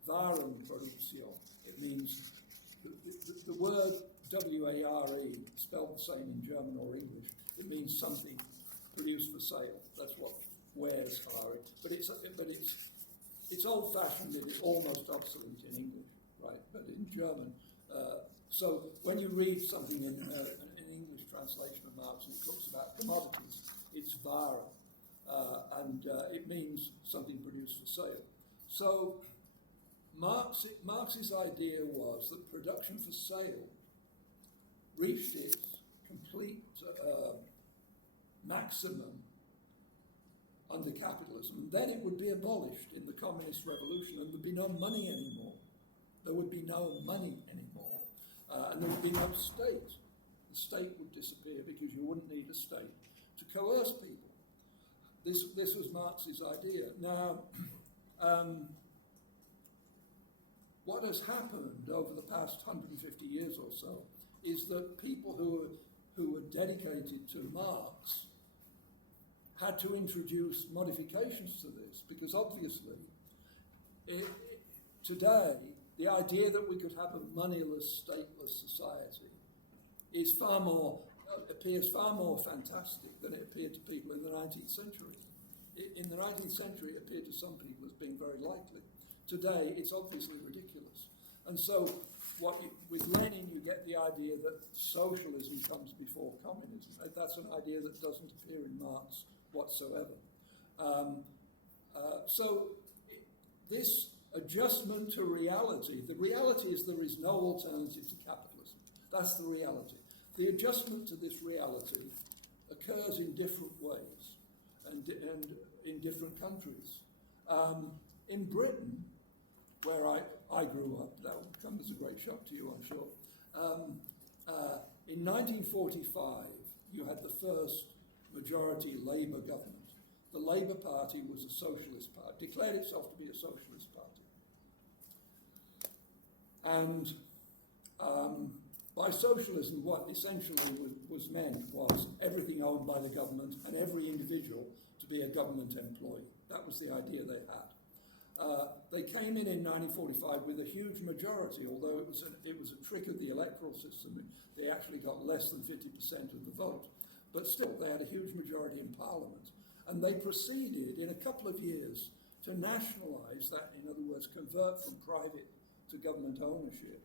Warenproduktion. It means the word W-A-R-E, spelled the same in German or English, it means something produced for sale. That's what wares are. But it's old-fashioned and it's almost obsolete in English, right? But in German, so when you read something in an English translation of Marx and it talks about commodities, it's Ware. and it means something produced for sale. So Marx's idea was that production for sale reached its complete maximum under capitalism, and then it would be abolished in the communist revolution, and there'd be no money anymore. There would be no money anymore, and there would be no state. The state would disappear because you wouldn't need a state to coerce people. This was Marx's idea. Now, what has happened over the past 150 years or so is that people who were dedicated to Marx had to introduce modifications to this, because obviously today the idea that we could have a moneyless, stateless society is appears far more fantastic than it appeared to people in the 19th century. In the 19th century, it appeared to some people as being very likely. Today, it's obviously ridiculous. And so, with Lenin, you get the idea that socialism comes before communism. That's an idea that doesn't appear in Marx whatsoever. So, this adjustment to reality, the reality is there is no alternative to capitalism. That's the reality. The adjustment to this reality occurs in different ways and in different countries. In Britain, where I grew up, that will come as a great shock to you, I'm sure. In 1945, you had the first majority Labour government. The Labour Party was a socialist party, declared itself to be a socialist party. And by socialism, what essentially was meant was everything owned by the government and every individual to be a government employee. That was the idea they had. They came in 1945 with a huge majority, although it was a trick of the electoral system. They actually got less than 50% of the vote. But still, they had a huge majority in Parliament. And they proceeded in a couple of years to nationalise that, in other words, convert from private to government ownership,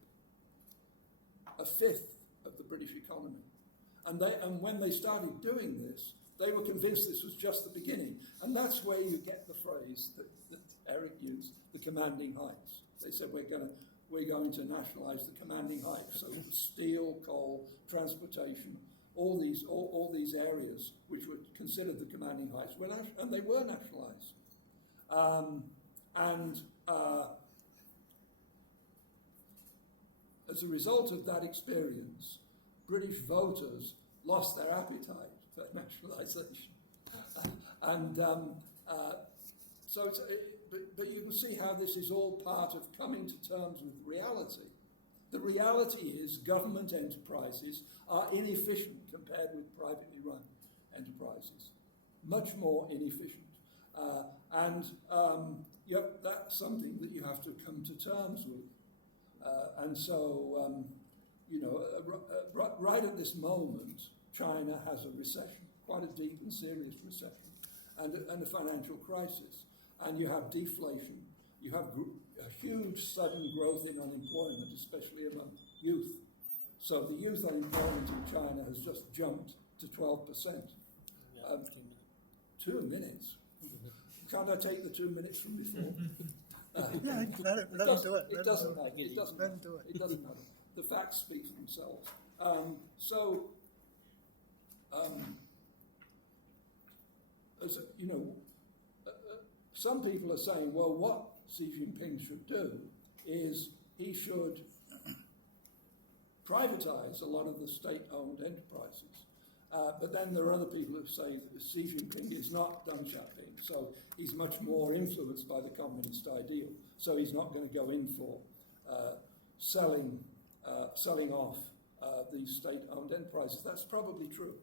a fifth of the British economy. And when they started doing this, they were convinced this was just the beginning. And that's where you get the phrase that Eric used, the commanding heights. They said, we're going to nationalise the commanding heights. So steel, coal, transportation, all these areas which were considered the commanding heights, and they were nationalised. As a result of that experience, British voters lost their appetite for nationalisation. But you can see how this is all part of coming to terms with reality. The reality is government enterprises are inefficient compared with privately run enterprises, much more inefficient. That's something that you have to come to terms with. Right at this moment, China has a recession, quite a deep and serious recession, and a financial crisis. And you have deflation. You have a huge sudden growth in unemployment, especially among youth. So the youth unemployment in China has just jumped to 12%. 2 minutes. Can't I take the 2 minutes from before? Yeah, let him do it. It doesn't matter. It doesn't matter. The facts speak for themselves. Some people are saying, well, what Xi Jinping should do is he should privatize a lot of the state-owned enterprises. But then there are other people who say that Xi Jinping is not Deng Xiaoping, so he's much more influenced by the communist ideal. So he's not going to go in for selling off these state-owned enterprises. That's probably true.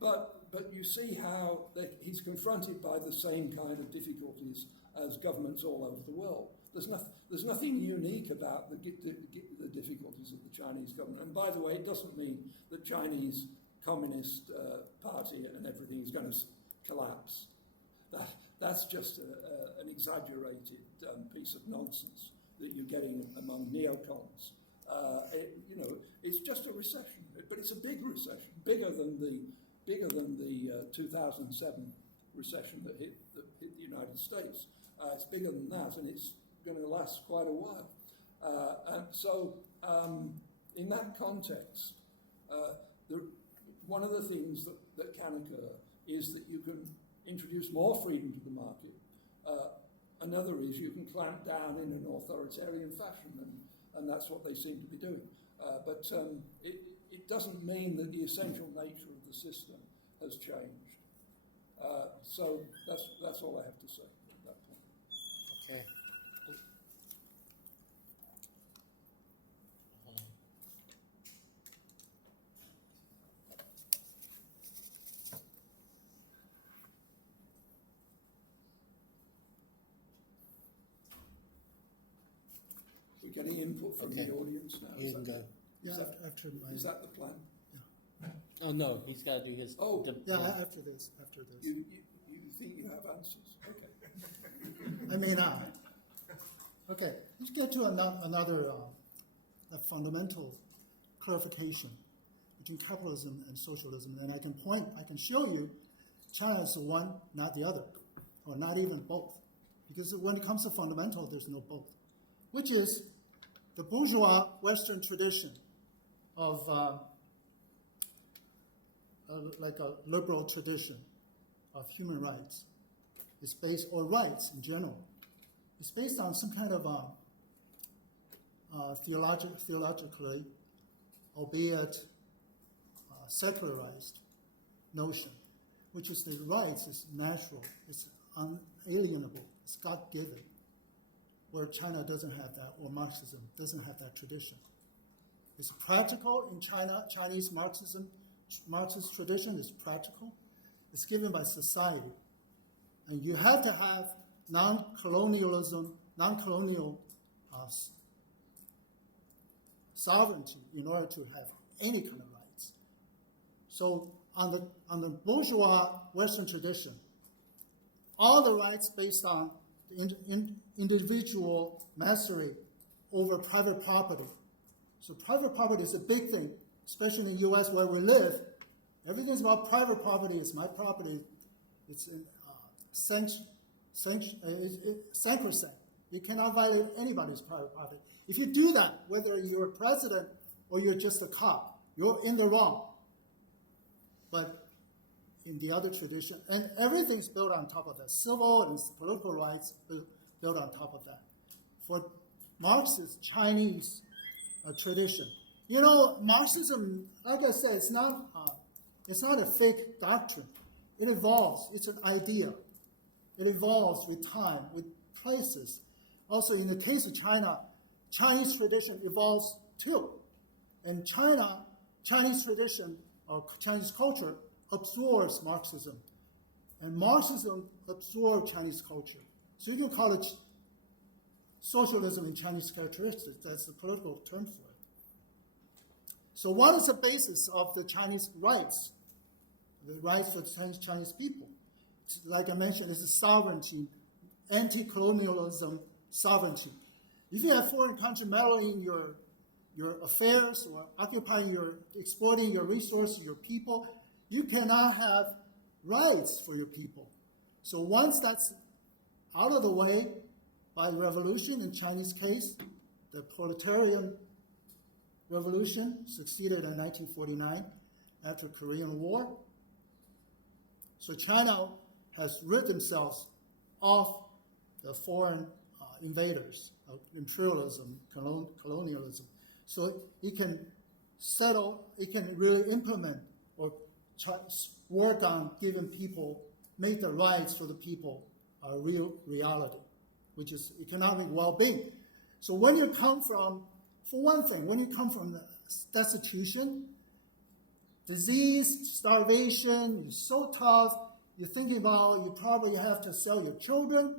But you see how he's confronted by the same kind of difficulties as governments all over the world. There's nothing unique about the difficulties of the Chinese government. And by the way, it doesn't mean the Chinese Communist Party and everything is going to collapse. That's just an exaggerated piece of nonsense that you're getting among neocons. It's just a recession, but it's a big recession, bigger than the 2007 recession that hit the United States. It's bigger than that, and it's going to last quite a while. And so, in that context, one of the things that can occur is that you can introduce more freedom to the market. Another is you can clamp down in an authoritarian fashion, and that's what they seem to be doing. But it doesn't mean that the essential nature of the system has changed. So that's all I have to say at that point. Okay. We're getting input from Okay. the audience now. You can go. Yeah, Is that- after my, Is that the plan? Oh, no, he's got to do his. Oh. yeah, after this. You think you have answers? Okay. I may not. Okay, let's get to another a fundamental clarification between capitalism and socialism. And I can show you China is one, not the other, or not even both. Because when it comes to fundamental, there's no both, which is the bourgeois Western tradition of like a liberal tradition of human rights is based, or rights in general, is based on some kind of theologically, albeit secularized notion, which is the rights is natural, it's unalienable, it's God-given, where China doesn't have that, or Marxism doesn't have that tradition. It's practical in China. Chinese Marxist tradition is practical. It's given by society. And you have to have non-colonial sovereignty in order to have any kind of rights. So on the bourgeois Western tradition, all the rights based on individual mastery over private property. So private property is a big thing, especially in the U.S. where we live. Everything's about private property. It's my property. It's sacrosanct. You cannot violate anybody's private property. If you do that, whether you're a president or you're just a cop, you're in the wrong. But in the other tradition, and everything's built on top of that. Civil and political rights built on top of that. For Marxist Chinese tradition, you know, Marxism, like I said, it's not a fake doctrine. It evolves. It's an idea. It evolves with time, with places. Also, in the case of China, Chinese tradition evolves too. And Chinese tradition or Chinese culture absorbs Marxism. And Marxism absorbed Chinese culture. So you can call it socialism in Chinese characteristics. That's the political term for it. So what is the basis of the Chinese rights? The rights for Chinese people. Like I mentioned, it's a sovereignty, anti-colonialism sovereignty. If you have foreign country meddling in your affairs or exploiting your resources, your people, you cannot have rights for your people. So once that's out of the way by the revolution, in Chinese case, the proletarian revolution succeeded in 1949 after Korean War. So China has rid themselves of the foreign invaders, of imperialism, colonialism. So it can really implement or work on giving people, make the rights for the people a real reality, which is economic well-being. So when you come from, for one thing, when you come from destitution, disease, starvation, you're so tough, you're thinking about you probably have to sell your children.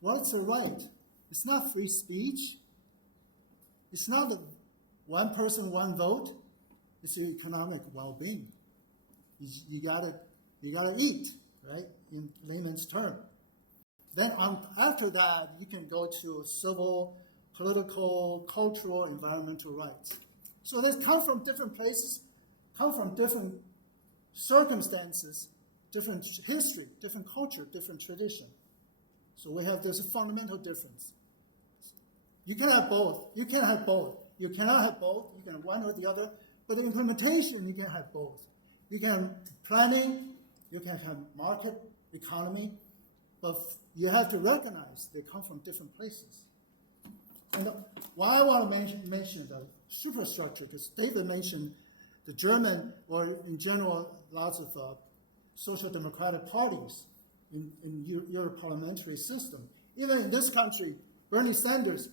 What's the right? It's not free speech. It's not the one person, one vote. It's your economic well-being. You gotta eat, right? In layman's term. Then after that, you can go to civil, political, cultural, environmental rights. So they come from different places, come from different circumstances, different history, different culture, different tradition. So we have this fundamental difference. You can have both. You can have both. You cannot have both. You can have one or the other. But the implementation, you can have both. You can have planning. You can have market economy. But you have to recognize they come from different places. And why I want to mention the superstructure, because David mentioned the German, or in general, lots of social democratic parties in your parliamentary system. Even in this country, Bernie Sanders,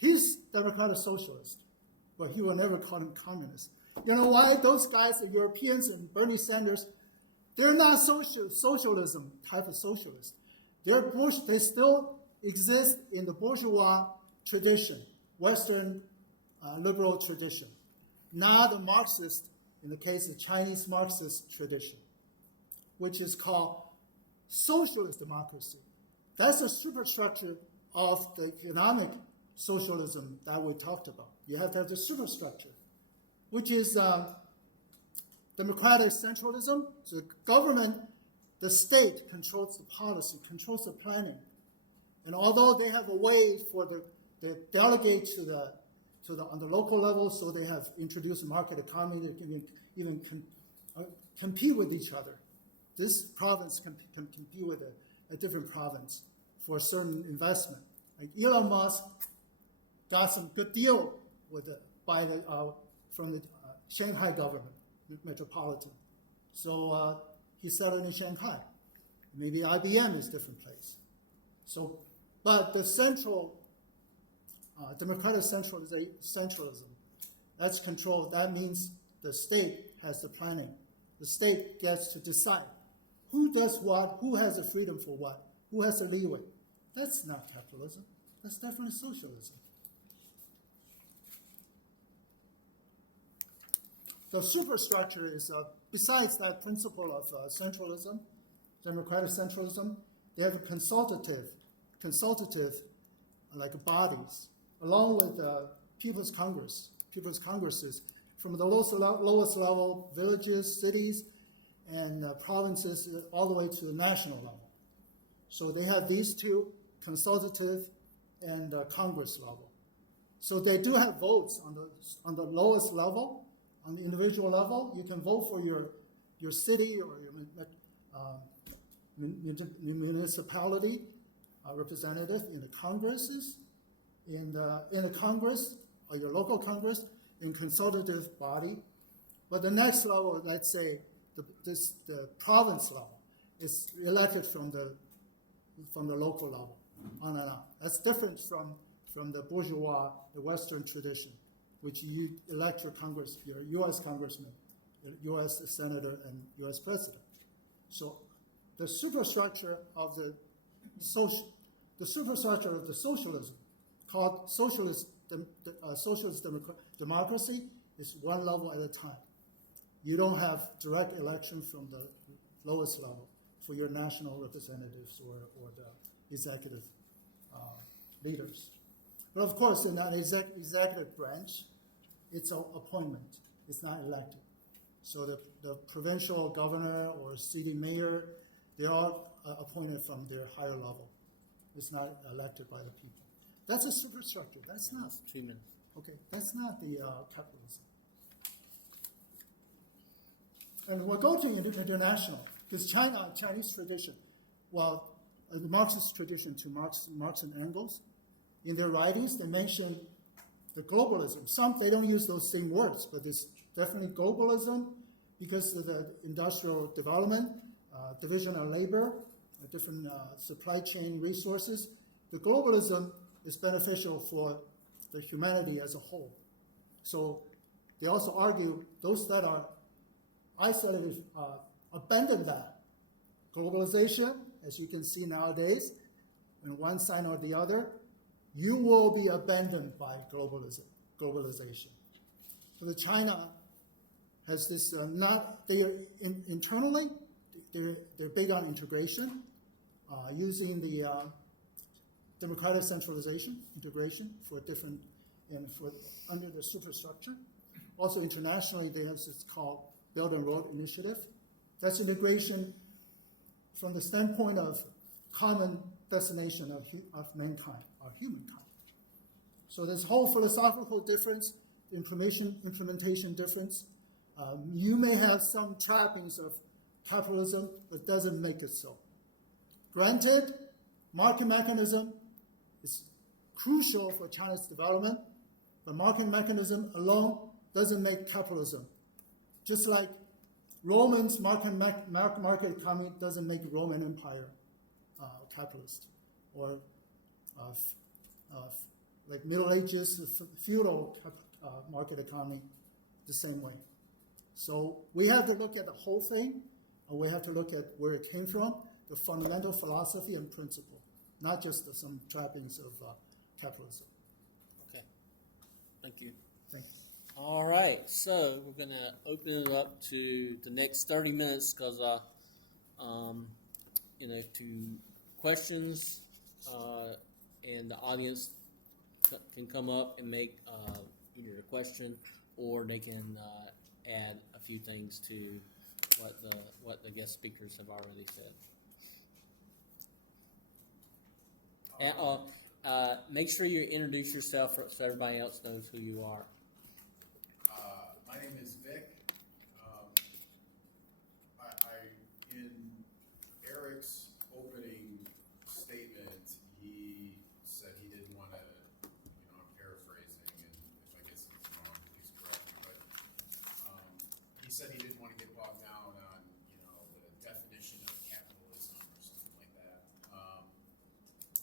he's democratic socialist, but he will never call him communist. You know why? Those guys, the Europeans and Bernie Sanders, they're not socialism type of socialist. They still exist in the bourgeois tradition, Western liberal tradition, not the Marxist, in the case of Chinese Marxist tradition, which is called socialist democracy. That's the superstructure of the economic socialism that we talked about. You have to have the superstructure, which is democratic centralism. So the government, the state controls the policy, controls the planning. And although they have a way for they delegate on the local level, so they have introduced a market economy that can even compete with each other. This province can compete with a different province for a certain investment. Like Elon Musk got some good deal from the Shanghai government, metropolitan. So he settled in Shanghai. Maybe IBM is a different place. So, but the central democratic centralism, that's control. That means the state has the planning. The state gets to decide who does what, who has the freedom for what, who has the leeway. That's not capitalism. That's definitely socialism. The superstructure is, besides that principle of centralism, democratic centralism, they have a consultative like bodies, along with people's congresses, from the lowest level, villages, cities, and provinces, all the way to the national level. So they have these two, consultative and Congress level. So they do have votes on the lowest level, on the individual level. You can vote for your city or your municipality representative in the Congresses, in the Congress or your local Congress, in consultative body. But the next level, let's say the province level, is elected from the local level, on and on. That's different from the bourgeois, the Western tradition, which you elect your U.S. congressman, U.S. senator, and U.S. president. So the superstructure of the socialism, called socialist democracy, is one level at a time. You don't have direct election from the lowest level for your national representatives or the executive leaders. But of course, in that executive branch, it's an appointment. It's not elected. So the provincial governor or city mayor, they're all appointed from their higher level. It's not elected by the people. That's a superstructure. That's not. 2 minutes. Okay, that's not the capitalism. And we'll go to international, because Chinese tradition, well, the Marxist tradition to Marx and Engels, in their writings, they mention the globalism. They don't use those same words, but it's definitely globalism because of the industrial development, division of labor, different supply chain resources. The globalism is beneficial for the humanity as a whole. So they also argue those that are isolated abandon that. Globalization, as you can see nowadays, on one side or the other, you will be abandoned by globalization. So the China has this internally, they're big on integration, using the democratic integration for different, and for under the superstructure. Also internationally, they have this called Belt and Road Initiative. That's integration from the standpoint of common destination of mankind or humankind. So this whole philosophical difference, implementation difference, you may have some trappings of capitalism, but doesn't make it so. Granted, market mechanism is crucial for China's development, but market mechanism alone doesn't make capitalism. Just like Romans' market economy doesn't make Roman Empire capitalist, or like Middle Ages feudal market economy the same way. So we have to look at the whole thing, and we have to look at where it came from, the fundamental philosophy and principle, not just some trappings of capitalism. Okay. Thank you. Thank you. All right, so we're going to open it up to the next 30 minutes because, to questions, and the audience can come up and make either a question or they can add a few things to what the guest speakers have already said. And make sure you introduce yourself so everybody else knows who you are. My name is Vic. In Eric's opening statement, he said he didn't want to, I'm paraphrasing, and if I get something wrong, please correct me, but he said he didn't want to get bogged down on, the definition of capitalism or something like that.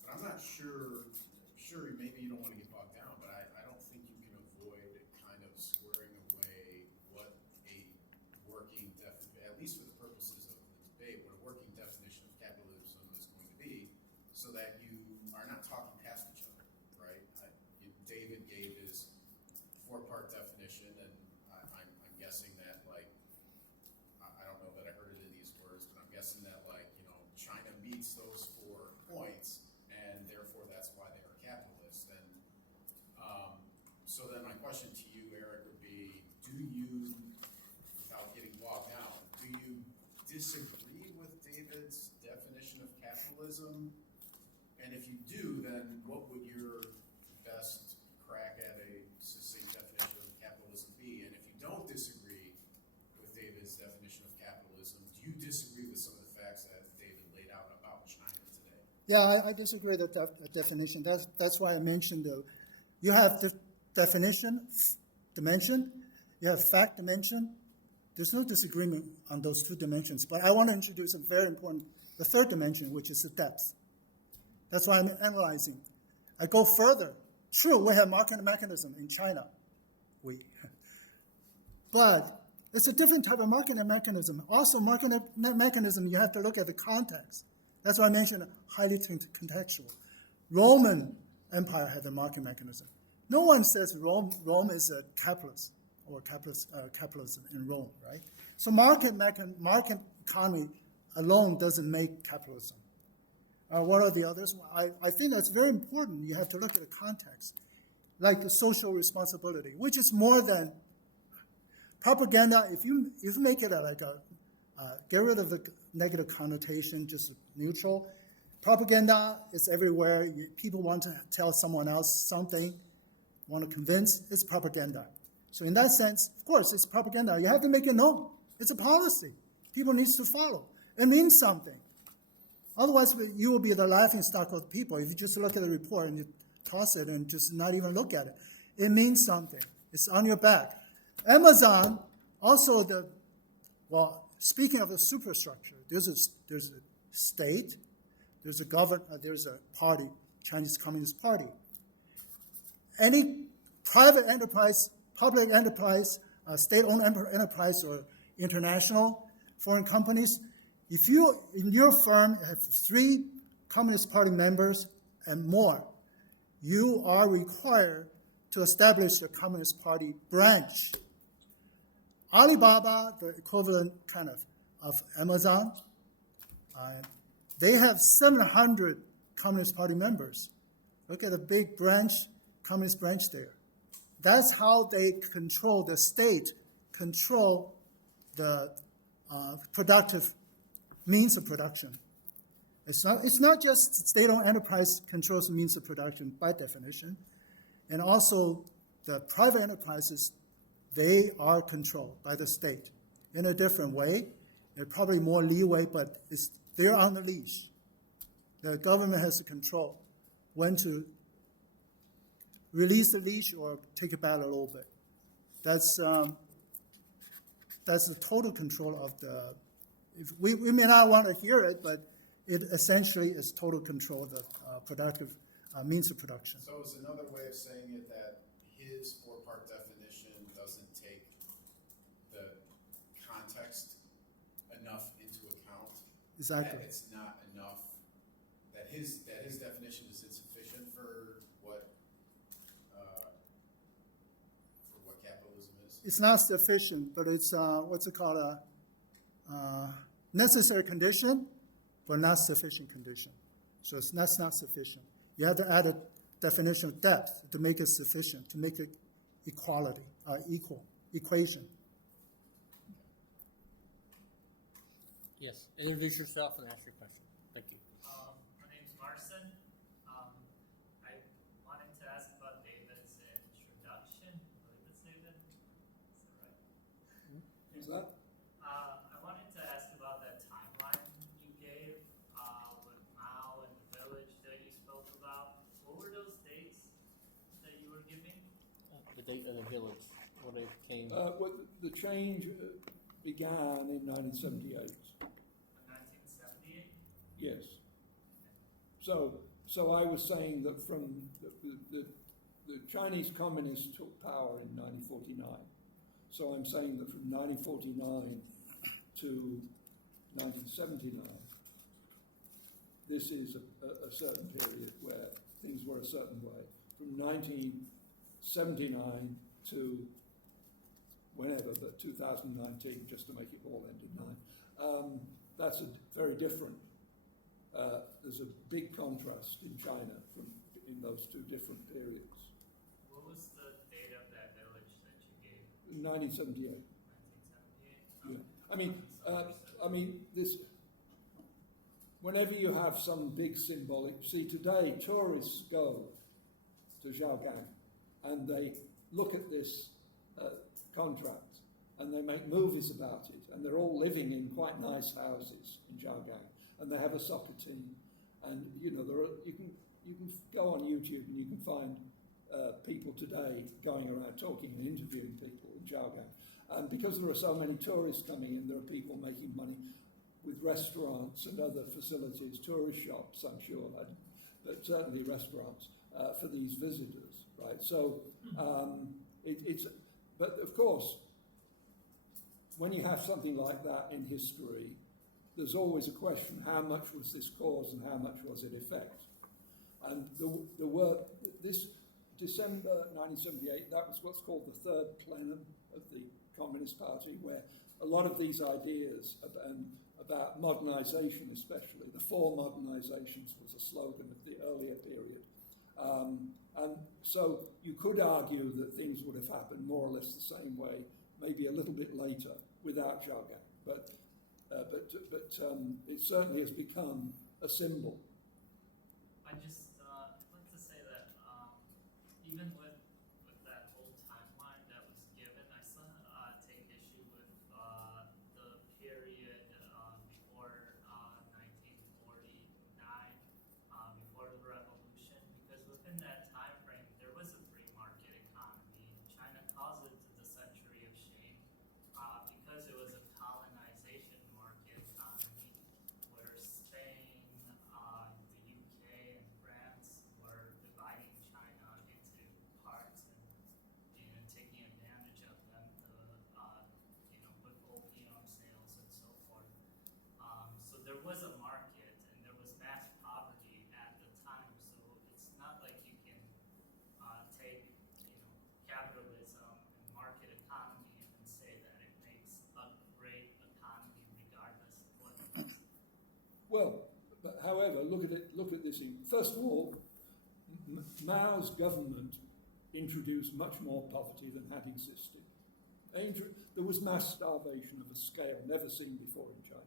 But I'm not sure, maybe you don't want to get bogged down, but I don't think you can avoid kind of squaring away what a working at least for the purposes of the debate, what a working definition of capitalism is going to be, so that you are not talking past each other, right? David gave his 4-part definition, and I'm guessing that, I don't know that I heard it in these words, but I'm guessing that, China meets those 4 points, and therefore that's why they are capitalist. And so then my question to you, Eric, would be, do you, without getting bogged down, do you disagree with David's definition of capitalism? And if you do, then what would your best crack at a succinct definition of capitalism be? And if you don't disagree with David's definition of capitalism, do you disagree with some of the facts that David laid out about China today? Yeah, I disagree with that definition. That's why I mentioned you have the definition, dimension, you have fact dimension. There's no disagreement on those 2 dimensions, but I want to introduce a very important, the 3rd dimension, which is the depth. That's why I'm analyzing. I go further. True, we have market mechanism in China. But it's a different type of market mechanism. Also, market mechanism, you have to look at the context. That's why I mentioned highly contextual. Roman Empire had a market mechanism. No one says Rome is a capitalist or capitalism in Rome, right? So market economy alone doesn't make capitalism. What are the others? I think that's very important. You have to look at the context, like the social responsibility, which is more than propaganda. If you make it get rid of the negative connotation, just neutral. Propaganda is everywhere. People want to tell someone else something, want to convince. It's propaganda. So in that sense, of course, it's propaganda. You have to make it known. It's a policy. People need to follow. It means something. Otherwise, you will be the laughing stock of people. If you just look at the report and you toss it and just not even look at it, it means something. It's on your back. Amazon, also speaking of the superstructure, there's a state, there's a government, there's a party, Chinese Communist Party. Any private enterprise, public enterprise, state-owned enterprise, or international foreign companies, if you, in your firm, have 3 Communist Party members and more, you are required to establish the Communist Party branch. Alibaba, the equivalent kind of Amazon, they have 700 Communist Party members. Look at the big branch, Communist branch there. That's how they control the state, control the productive means of production. It's not just state-owned enterprise controls the means of production by definition, and also the private enterprises, they are controlled by the state in a different way. There's probably more leeway, but they're on the leash. The government has to control when to release the leash or take it back a little bit. That's the total control of the. We may not want to hear it, but it essentially is total control of the productive means of production. So is another way of saying it that his four-part definition doesn't take the context enough into account? Exactly. That it's not enough, that his definition is insufficient for what capitalism is? It's not sufficient, but it's what's it called, a necessary condition, but not sufficient condition. So that's not sufficient. You have to add a definition of depth to make it sufficient, to make it equality, equation. Yes, introduce yourself and ask your question. Thank you. My name's Marcin. I wanted to ask about David's introduction. I believe it's David. Is that right? Is that? I wanted to ask about that timeline you gave with Mao and the village that you spoke about. What were those dates that you were giving? The date of the village, where they came. Well, the change began in 1978. 1978? Yes. So I was saying that from the Chinese communists took power in 1949. So I'm saying that from 1949 to 1979, this is a certain period where things were a certain way. From 1979 to whenever, but 2019, just to make it all end in 9. That's very different. There's a big contrast in China in those two different periods. What was the date of that village that you gave? 1978. 1978? Yeah. I mean, this. Whenever you have some big symbolic, see today tourists go to Zhaogang and they look at this contract and they make movies about it, and they're all living in quite nice houses in Zhaogang, and they have a soccer team, and you know you can go on YouTube and you can find people today going around talking and interviewing people in Zhaogang, and because there are so many tourists coming in, there are people making money with restaurants and other facilities, tourist shops, I'm sure, but certainly restaurants for these visitors, right? So but of course, when you have something like that in history, there's always a question: how much was this cause and how much was it effect? And this December 1978, that was what's called the third plenum of the Communist Party, where a lot of these ideas about modernization, especially the four modernizations, was a slogan of the earlier period. And so you could argue that things would have happened more or less the same way, maybe a little bit later, without Zhaogang. But it certainly has become a symbol. I'd like to say that even with that whole timeline that was given, I still take issue with the period before 1949, before the revolution, because within that time frame there was a free market economy. China calls it the century of shame because it was a colonization market economy where Spain, the UK, and France were dividing China into parts and taking advantage of them to, with opium sales and so forth. So there was a market and there was mass poverty at the time. So it's not like you can take, capitalism and market economy and say that it makes a great economy regardless of what it is. Well, but however, look at this. First of all, Mao's government introduced much more poverty than had existed. There was mass starvation of a scale never seen before in China.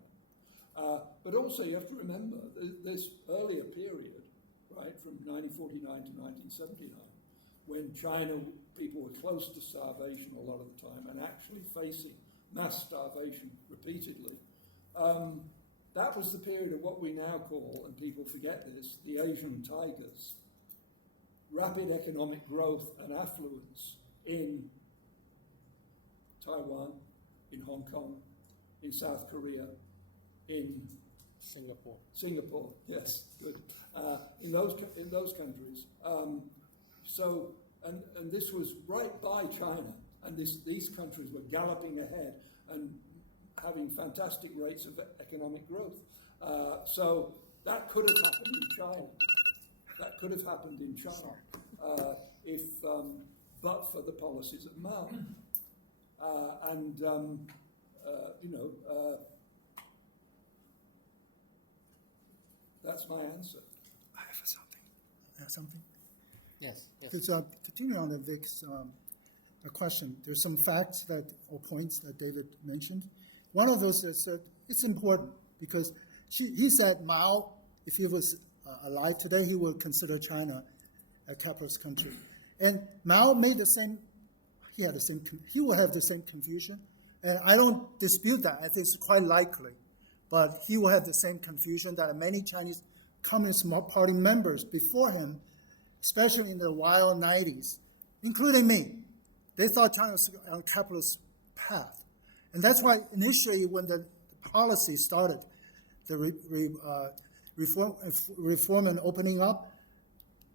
But also you have to remember this earlier period, right, from 1949 to 1979, when China people were close to starvation a lot of the time and actually facing mass starvation repeatedly. That was the period of what we now call, and people forget this, the Asian tigers. Rapid economic growth and affluence in Taiwan, in Hong Kong, in South Korea, in Singapore. Yes, good. In those countries. And this was right by China, and these countries were galloping ahead and having fantastic rates of economic growth. So that could have happened in China. That could have happened in China if, but for the policies of Mao. That's my answer. I have something. Yes. To continue on the Vic's question, there's some facts or points that David mentioned. One of those is that it's important because he said Mao, if he was alive today, he would consider China a capitalist country. And Mao made he will have the same confusion. And I don't dispute that. I think it's quite likely. But he will have the same confusion that many Chinese Communist Party members before him, especially in the wild 90s, including me, they thought China was on a capitalist path. And that's why initially when the policy started, the reform and opening up,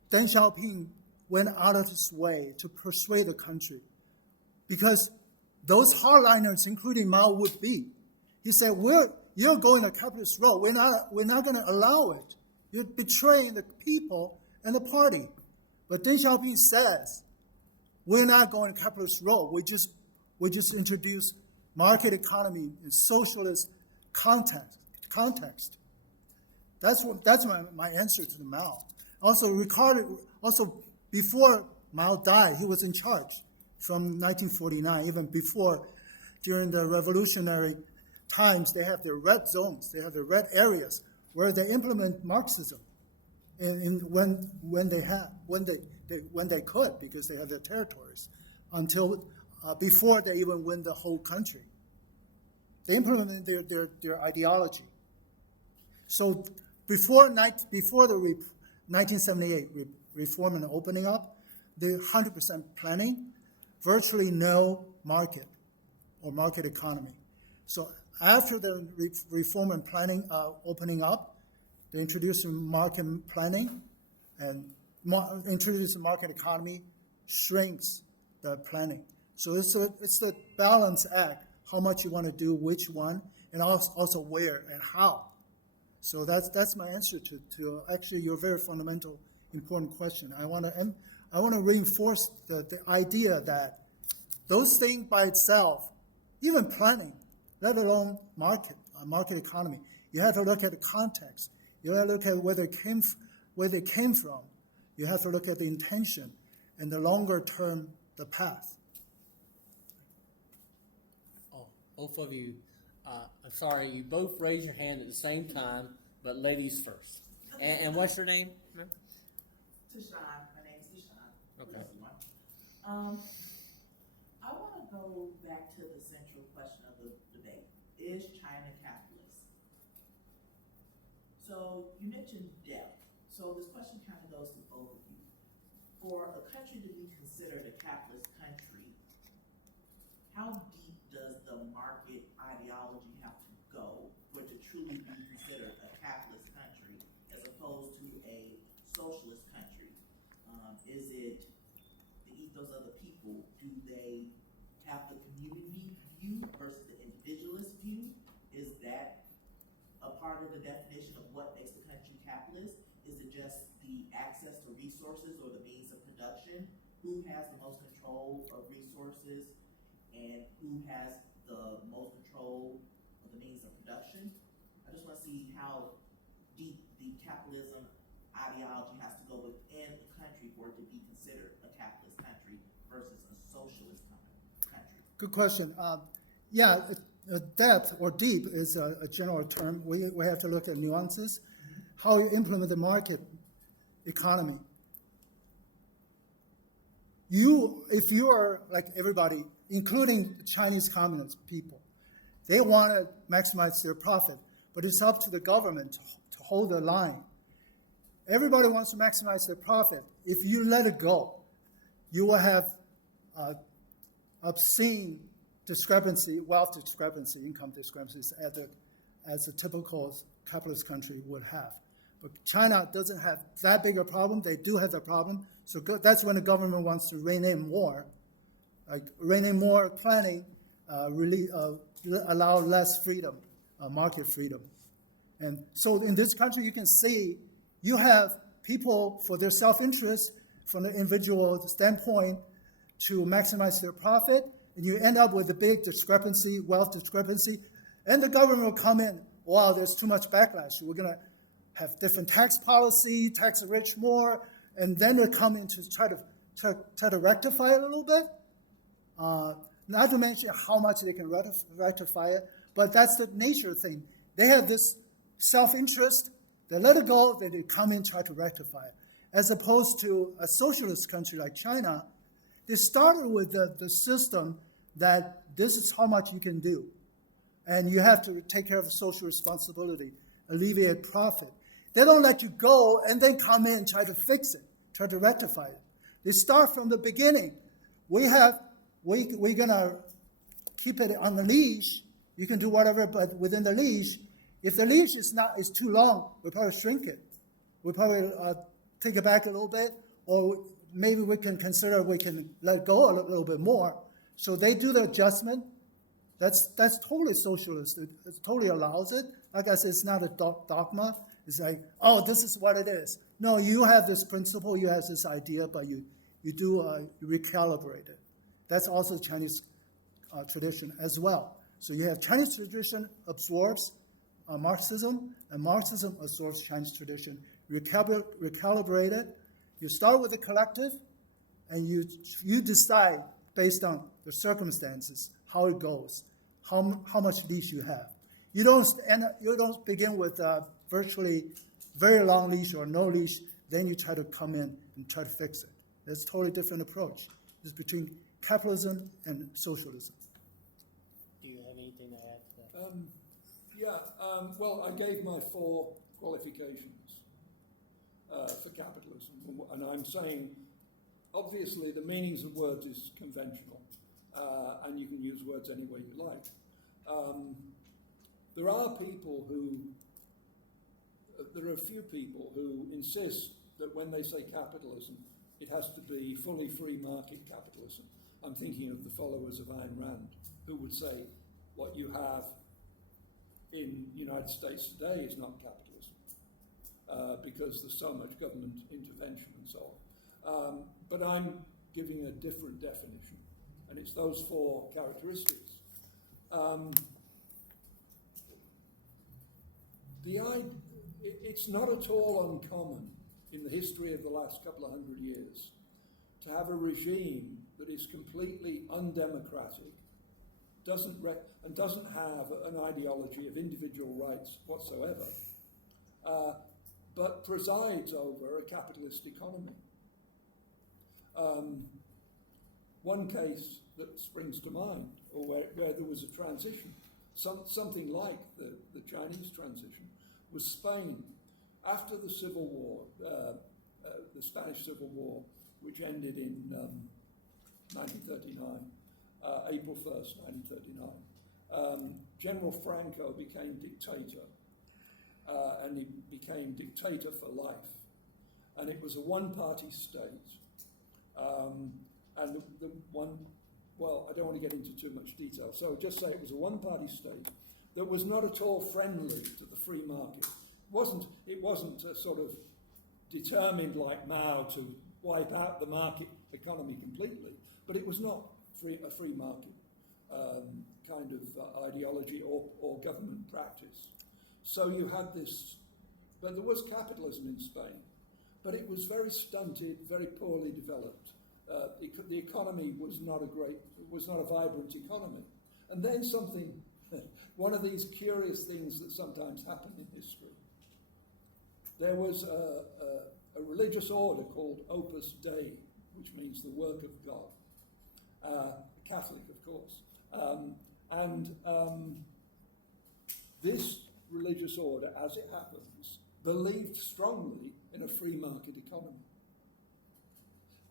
Deng Xiaoping went out of his way to persuade the country. Because those hardliners, including Mao, would be. He said, you're going a capitalist road. We're not going to allow it. You're betraying the people and the party. But Deng Xiaoping says, we're not going a capitalist road. We just introduce market economy in socialist context. That's my answer to the Mao. Also, before Mao died, he was in charge from 1949, even before, during the revolutionary times, they have their red zones, they have their red areas where they implement Marxism, when they could, because they have their territories, until before they even win the whole country. They implemented their ideology. So before the 1978 reform and opening up, the 100% planning, virtually no market or market economy. So after the reform and planning opening up, they introduced market planning, and introduce a market economy, shrinks the planning. So it's the balance act, how much you want to do, which one, and also where and how. So that's my answer to actually your very fundamental, important question. I want to reinforce the idea that those things by itself, even planning, let alone market economy, you have to look at the context. You have to look at where they came from. You have to look at the intention and the longer term, the path. Oh, both of you, I'm sorry, you both raised your hand at the same time, but ladies first. And what's your name? Tashawn. My name's Tashawn. Okay. I want to go back to the central question of the debate. Is China capitalist? So you mentioned depth. So this question kind of goes to both of you. For a country to be considered a capitalist country, how deep does the market ideology have to go for it to truly be considered a capitalist country as opposed to a socialist country? Is it the ethos of the people? Do they have the community view versus the individualist view? Is that a part of the definition of what makes the country capitalist? Is it just the access to resources or the means of production? Who has the most control of resources and who has the most control of the means of production? I just want to see how deep the capitalism ideology has to go within a country for it to be considered a capitalist country versus a socialist country. Good question. depth or deep is a general term. We have to look at nuances. How you implement the market economy. If you are like everybody, including Chinese communist people, they want to maximize their profit, but it's up to the government to hold the line. Everybody wants to maximize their profit. If you let it go, you will have obscene discrepancy, wealth discrepancy, income discrepancies as a typical capitalist country would have. But China doesn't have that big a problem. They do have the problem. So that's when the government wants to rein in more, planning, really allow less freedom, market freedom. And so in this country, you can see you have people for their self-interest from the individual standpoint to maximize their profit, and you end up with a big discrepancy, wealth discrepancy, and the government will come in, wow, there's too much backlash. We're going to have different tax policy, tax the rich more, and then they come in to try to rectify it a little bit. Not to mention how much they can rectify it, but that's the nature thing. They have this self-interest, they let it go, then they come in and try to rectify it. As opposed to a socialist country like China, they started with the system that this is how much you can do. And you have to take care of the social responsibility, alleviate profit. They don't let you go and then come in and try to fix it, try to rectify it. They start from the beginning. We're going to keep it on the leash. You can do whatever, but within the leash. If the leash is too long, we'll probably shrink it. We'll probably take it back a little bit, or maybe we can consider we can let go a little bit more. So they do the adjustment. That's totally socialist. It totally allows it. Like I said, it's not a dogma. It's like, oh, this is what it is. No, you have this principle, you have this idea, but you recalibrate it. That's also Chinese tradition as well. So you have Chinese tradition absorbs Marxism, and Marxism absorbs Chinese tradition. Recalibrate it. You start with the collective, and you decide based on the circumstances how it goes, how much leash you have. You don't begin with virtually very long leash or no leash. Then you try to come in and try to fix it. That's a totally different approach. It's between capitalism and socialism. Do you have anything to add to that? Well, I gave my 4 qualifications for capitalism, and I'm saying, obviously, the meanings of words is conventional, and you can use words any way you like. There are a few people who insist that when they say capitalism, it has to be fully free market capitalism. I'm thinking of the followers of Ayn Rand, who would say what you have in the United States today is not capitalism, because there's so much government intervention and so on. But I'm giving a different definition, and it's those 4 characteristics. It's not at all uncommon in the history of the last couple of 100 years to have a regime that is completely undemocratic, doesn't have an ideology of individual rights whatsoever, but presides over a capitalist economy. One case that springs to mind, or where there was a transition, something like the Chinese transition, was Spain. After the Civil War, the Spanish Civil War, which ended in 1939, April 1st, 1939, General Franco became dictator, and he became dictator for life. And it was a one-party state. And well, I don't want to get into too much detail, so just say it was a one-party state that was not at all friendly to the free market. It wasn't sort of determined like Mao to wipe out the market economy completely, but it was not a free market kind of ideology or government practice. So you had this, but there was capitalism in Spain, but it was very stunted, very poorly developed. The economy was not a vibrant economy. And then something one of these curious things that sometimes happen in history. There was a religious order called Opus Dei, which means the work of God. Catholic, of course. This religious order, as it happens, believed strongly in a free market economy.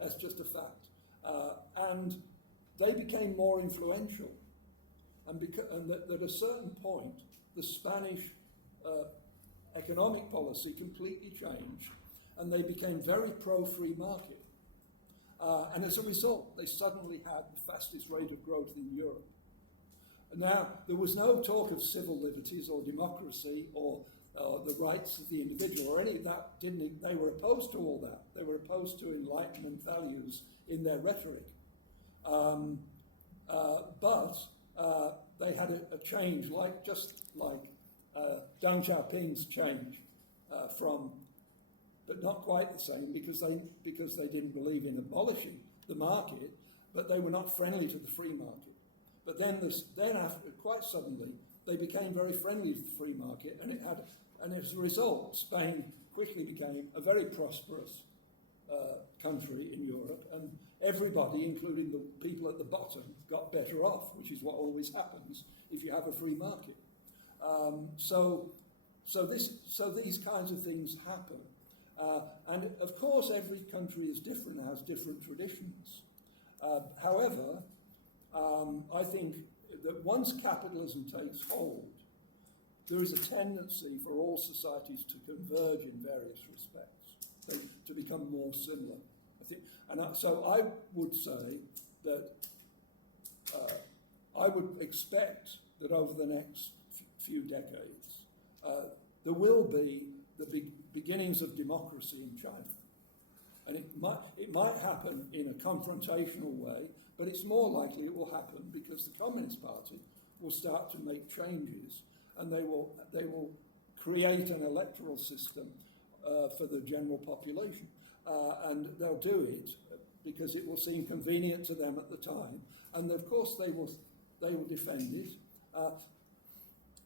That's just a fact. And they became more influential. And at a certain point, the Spanish economic policy completely changed, and they became very pro-free market. And as a result, they suddenly had the fastest rate of growth in Europe. Now, there was no talk of civil liberties or democracy or the rights of the individual or any of that. They were opposed to all that. They were opposed to Enlightenment values in their rhetoric. But they had a change, just like Deng Xiaoping's change from, but not quite the same, because they didn't believe in abolishing the market, but they were not friendly to the free market. But then after, quite suddenly, they became very friendly to the free market, and as a result, Spain quickly became a very prosperous country in Europe, and everybody, including the people at the bottom, got better off, which is what always happens if you have a free market. So these kinds of things happen. And of course, every country is different, has different traditions. However, I think that once capitalism takes hold, there is a tendency for all societies to converge in various respects, to become more similar. I think, so I would say that I would expect that over the next few decades, there will be the beginnings of democracy in China. And it might happen in a confrontational way, but it's more likely it will happen because the Communist Party will start to make changes, and they will create an electoral system for the general population. And they'll do it because it will seem convenient to them at the time. And of course they will defend it.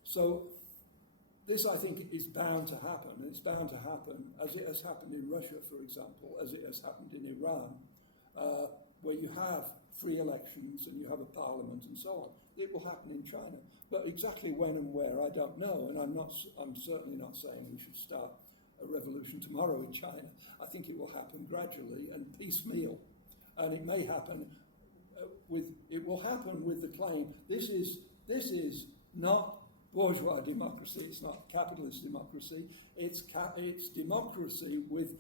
So this, I think, is bound to happen. It's bound to happen, as it has happened in Russia, for example, as it has happened in Iran, where you have free elections and you have a parliament and so on. It will happen in China. But exactly when and where, I don't know. And I'm certainly not saying we should start a revolution tomorrow in China. I think it will happen gradually and piecemeal. And it may happen it will happen with the claim, this is not bourgeois democracy, it's not capitalist democracy, it's democracy with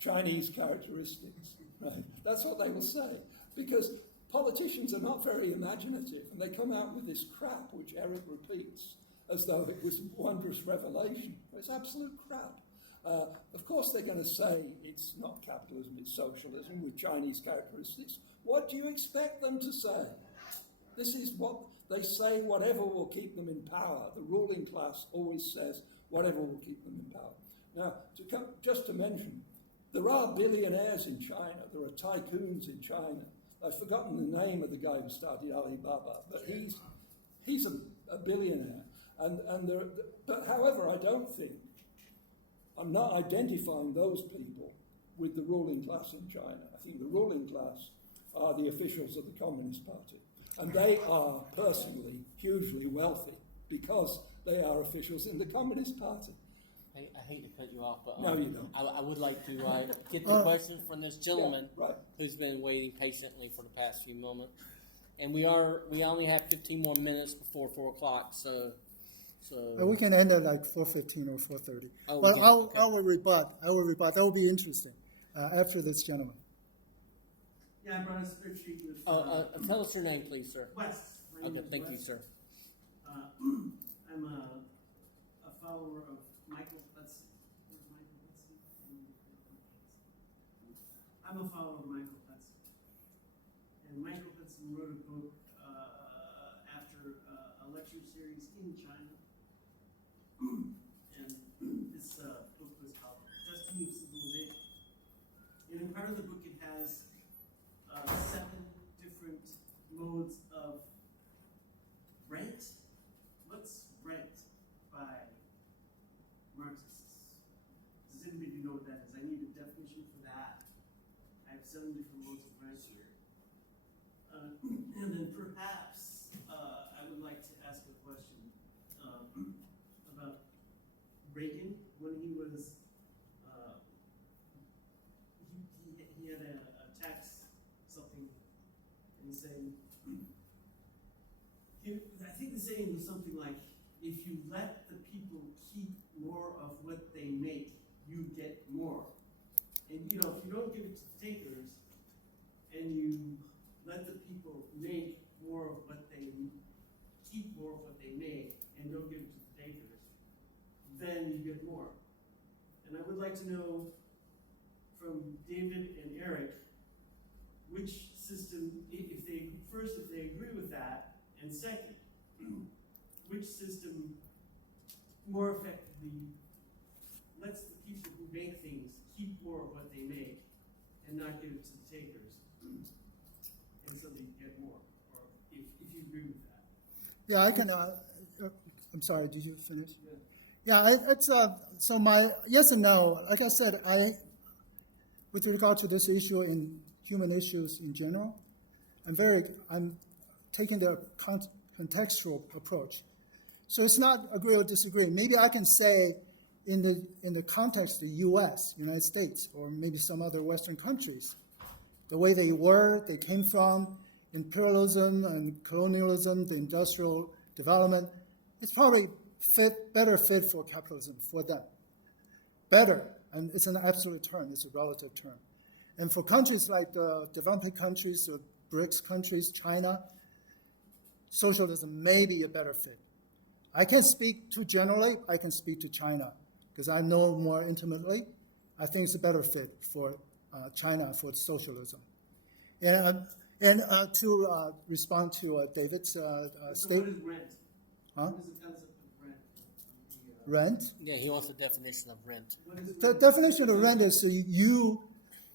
Chinese characteristics. Right? That's what they will say. Because politicians are not very imaginative, and they come out with this crap, which Eric repeats, as though it was wondrous revelation. It's absolute crap. Of course they're going to say it's not capitalism, it's socialism with Chinese characteristics. What do you expect them to say? This is what they say, whatever will keep them in power. The ruling class always says whatever will keep them in power. Now, just to mention, there are billionaires in China, there are tycoons in China. I've forgotten the name of the guy who started Alibaba, but he's a billionaire. But however, I'm not identifying those people with the ruling class in China. I think the ruling class are the officials of the Communist Party. And they are personally hugely wealthy because they are officials in the Communist Party. I hate to cut you off, but no, you don't. I would like to get the question from this gentleman who's been waiting patiently for the past few moments. And we only have 15 more minutes before 4 o'clock, so we can end at like 4:15 or 4:30. Oh, but okay. I will rebut. That will be interesting after this gentleman. Yeah, I brought a spreadsheet with. Tell us your name, please, sir. Wes. My name Okay, is thank you, Wes. sir. I'm a follower of Michael Hudson. Where's Michael Hudson? I'm a follower of Michael Hudson. And Michael Hudson wrote a book after a lecture series in China. And this book was called Destiny of Civilization. And in part of the book it has 7 different modes of rent some different modes of rent here. And then perhaps I would like to ask a question about Reagan when he was he had a tax something and saying I think the saying was something like, if you let the people keep more of what they make, you get more. And if you don't give it to the takers, and you let the people make more of what they keep more of what they make, and don't give it to the takers, then you get more. And I would like to know from David and Eric, which system, if they agree with that, and second, which system more effectively lets the people who make things keep more of what they make and not give it to the takers, and so they get more, or if you agree with that. Yeah, I can. I'm sorry. Did you finish? Yeah. Yeah, it's so my yes and no. Like I said, with regard to this issue in human issues in general, I'm taking the contextual approach. So it's not agree or disagree. Maybe I can say in the context of the U.S., United States, or maybe some other Western countries, the way they came from, imperialism and colonialism, the industrial development, it's probably better fit for capitalism for them. Better, and it's an absolute term, it's a relative term. And for countries like the developing countries or BRICS countries, China, socialism may be a better fit. I can't speak too generally, I can speak to China, because I know more intimately. I think it's a better fit for China for socialism. And to respond to David's So statement. what is rent? Huh? What is the concept of rent? Rent? Yeah, he wants the definition of rent. What is The rent? definition of rent is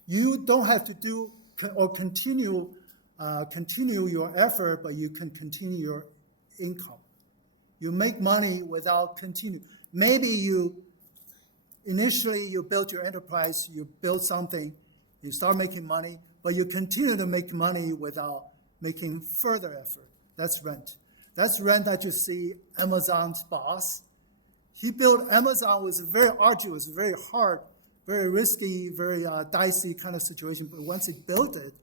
you don't have to do or continue your effort, but you can continue your income. You make money without continue. Maybe initially you built your enterprise, you build something, you start making money, but you continue to make money without making further effort. That's rent. That's rent that you see Amazon's boss. He built Amazon was very arduous, very hard, very risky, very dicey kind of situation. But once he built it,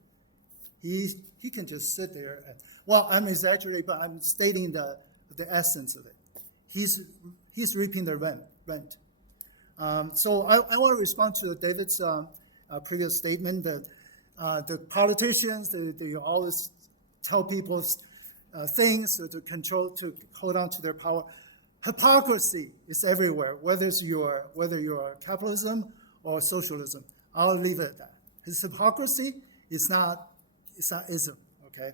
he can just sit there. Well, I'm exaggerating, but I'm stating the essence of it. He's reaping the rent. So I want to respond to David's previous statement that the politicians, they always tell people things to hold on to their power. Hypocrisy is everywhere, whether you're capitalism or socialism. I'll leave it at that. His hypocrisy is not ism. Okay.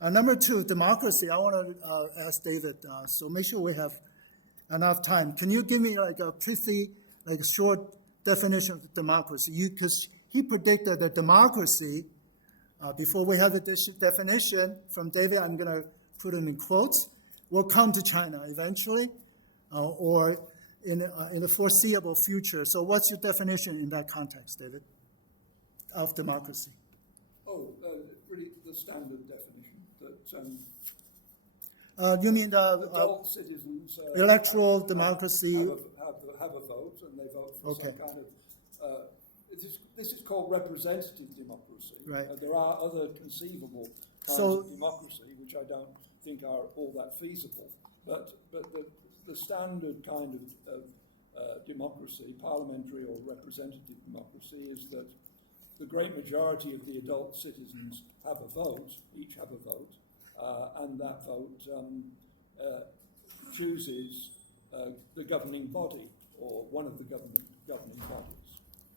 Number two, democracy. I want to ask David. So make sure we have enough time. Can you give me like a pithy, like short definition of democracy? Because he predicted that democracy. Before we have the definition from David, I'm going to put it in quotes. Will come to China eventually, or in the foreseeable future. So, what's your definition in that context, David, of democracy? Really the standard definition that You mean the adult citizens electoral democracy? have a vote, and they vote for some kind of. This is called representative democracy. Right. There are other conceivable kinds of democracy which I don't think are all that feasible. But the standard kind of democracy, parliamentary or representative democracy, is that the great majority of the adult citizens have a vote, each have a vote, and that vote chooses the governing body or one of the governing bodies.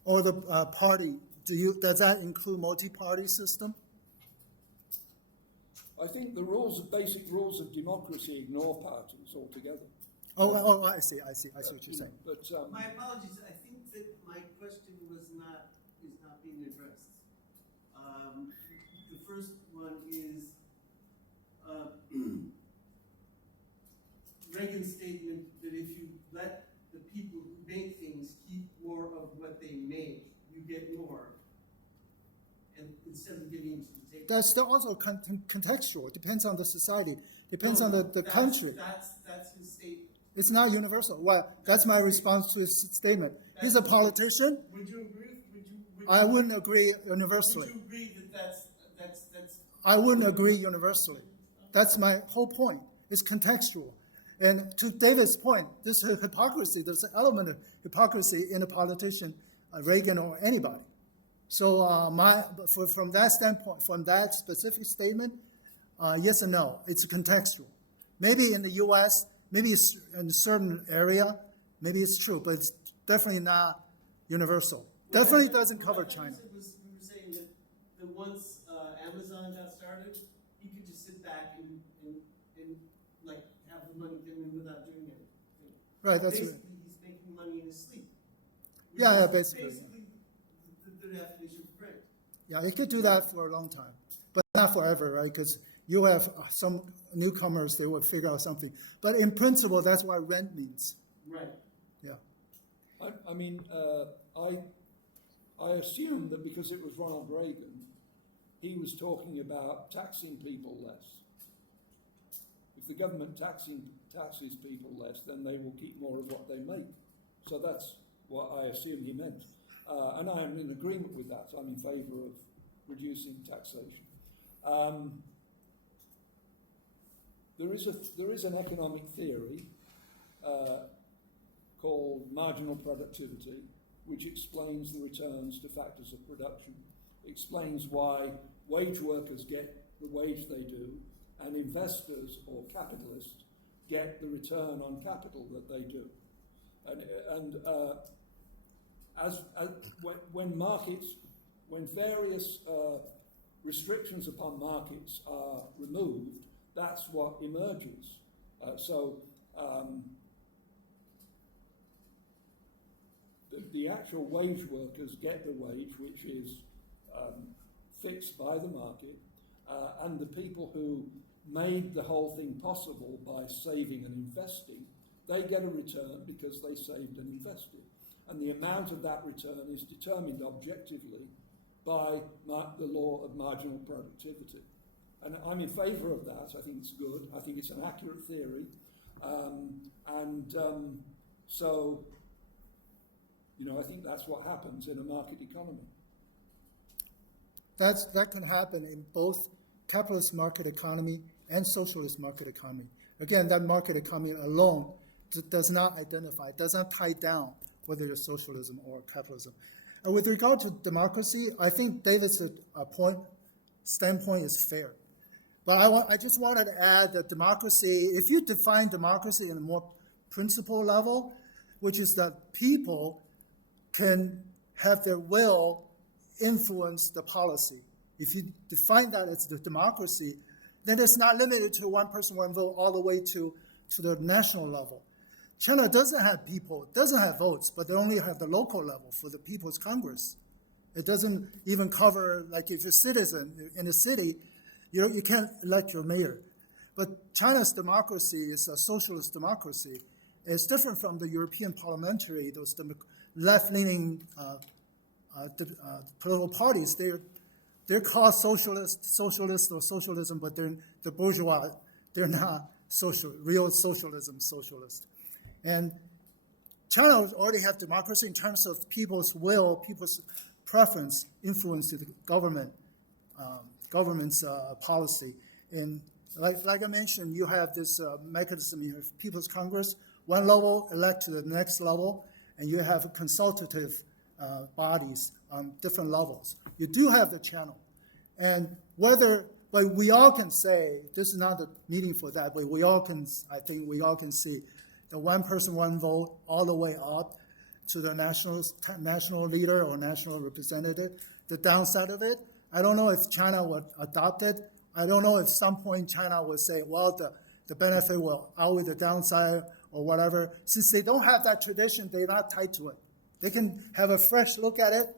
Or the party? Does that include multi-party system? I think the basic rules of democracy ignore parties altogether. Oh, I see what you're saying. But My apologies. I think that my question is not being addressed. The first one is Reagan's statement that if you let the people who make things keep more of what they make, you get more. And instead of getting into the table. That's still also contextual. It depends on the society. Depends on the country. That's his statement. It's not universal. Well, that's my response to his statement. He's a politician. Would you agree? I wouldn't agree universally. Would you agree that that's I wouldn't agree universally. That's my whole point. It's contextual. And to David's point, this hypocrisy, there's an element of hypocrisy in a politician, Reagan or anybody. So from that standpoint, from that specific statement, yes and no. It's contextual. Maybe in the U.S., maybe it's in a certain area, maybe it's true, but it's definitely not universal. Definitely doesn't cover China. We were saying that once Amazon got started, he could just sit back and like have the money come in without doing anything. Right, that's basically, right. he's making money in his sleep. Yeah, basically. Basically, the definition of rent. Yeah, it could do that for a long time, but not forever, right? Because you have some newcomers, they will figure out something. But in principle, that's what rent means. Right. Yeah. I mean, I assume that because it was Ronald Reagan, he was talking about taxing people less. If the government taxes people less, then they will keep more of what they make. So that's what I assume he meant. And I am in agreement with that. I'm in favour of reducing taxation. There is an economic theory called marginal productivity, which explains the returns to factors of production. It explains why wage workers get the wage they do, and investors or capitalists get the return on capital that they do. When various restrictions upon markets are removed, that's what emerges. The actual wage workers get the wage, which is fixed by the market, and the people who made the whole thing possible by saving and investing, they get a return because they saved and invested. And the amount of that return is determined objectively by the law of marginal productivity. And I'm in favour of that. I think it's good. I think it's an accurate theory. So, I think that's what happens in a market economy. That can happen in both capitalist market economy and socialist market economy. Again, that market economy alone does not identify, does not tie down whether it's socialism or capitalism. And with regard to democracy, I think David's standpoint is fair. But I just wanted to add that democracy, if you define democracy in a more principle level, which is that people can have their will influence the policy. If you define that as the democracy, then it's not limited to one person, one vote all the way to the national level. China doesn't have people, doesn't have votes, but they only have the local level for the People's Congress. It doesn't even cover, like if you're a citizen in a city, you can't elect your mayor. But China's democracy is a socialist democracy. It's different from the European parliamentary, those left-leaning political parties. They're called socialist or socialism, but they're the bourgeois. They're not real socialist. And China already has democracy in terms of people's will, people's preference, influence to the government's policy. And like I mentioned, you have this mechanism. You have People's Congress, one level elect to the next level, and you have consultative bodies on different levels. You do have the channel. And but we all can say, this is not the meeting for that, but I think we all can see the one person, one vote all the way up to the national leader or national representative. The downside of it, I don't know if China would adopt it. I don't know if some point China would say, well, the benefit will outweigh the downside or whatever. Since they don't have that tradition, they're not tied to it. They can have a fresh look at it.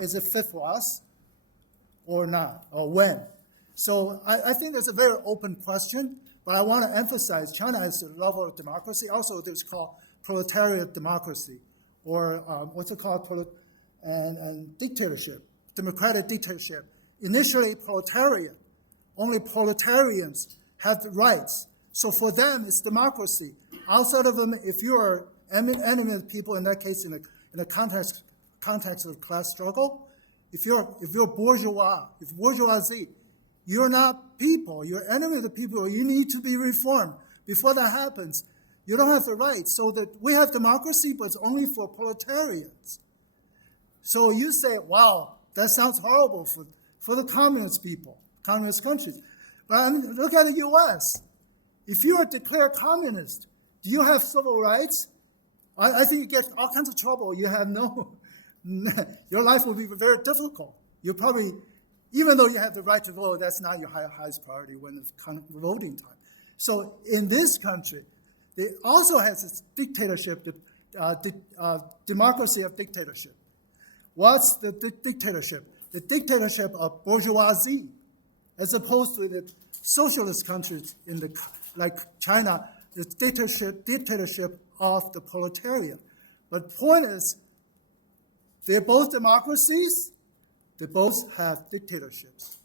Is it fit for us or not, or when? So I think it's a very open question, but I want to emphasize China has a level of democracy. Also, there's called proletariat democracy, or what's it called, and dictatorship, democratic dictatorship. initially proletariat. Only proletarians have the rights. So for them, it's democracy. Outside of them, if you are enemy of people, in that case, in the context of class struggle, if you're bourgeois, if bourgeoisie, you're not people. You're enemy of the people. You need to be reformed. Before that happens, you don't have the rights. So that we have democracy, but it's only for proletarians. So you say, wow, that sounds horrible for the communist people, communist countries. But I mean, look at the U.S. If you are declared communist, do you have civil rights? I think you get all kinds of trouble. You have no, your life will be very difficult. You probably, even though you have the right to vote, that's not your highest priority when it's voting time. So in this country, it also has its dictatorship, democracy of dictatorship. What's the dictatorship? The dictatorship of bourgeoisie, as opposed to the socialist countries like China, the dictatorship of the proletariat. But the point is, they're both democracies, they both have dictatorships.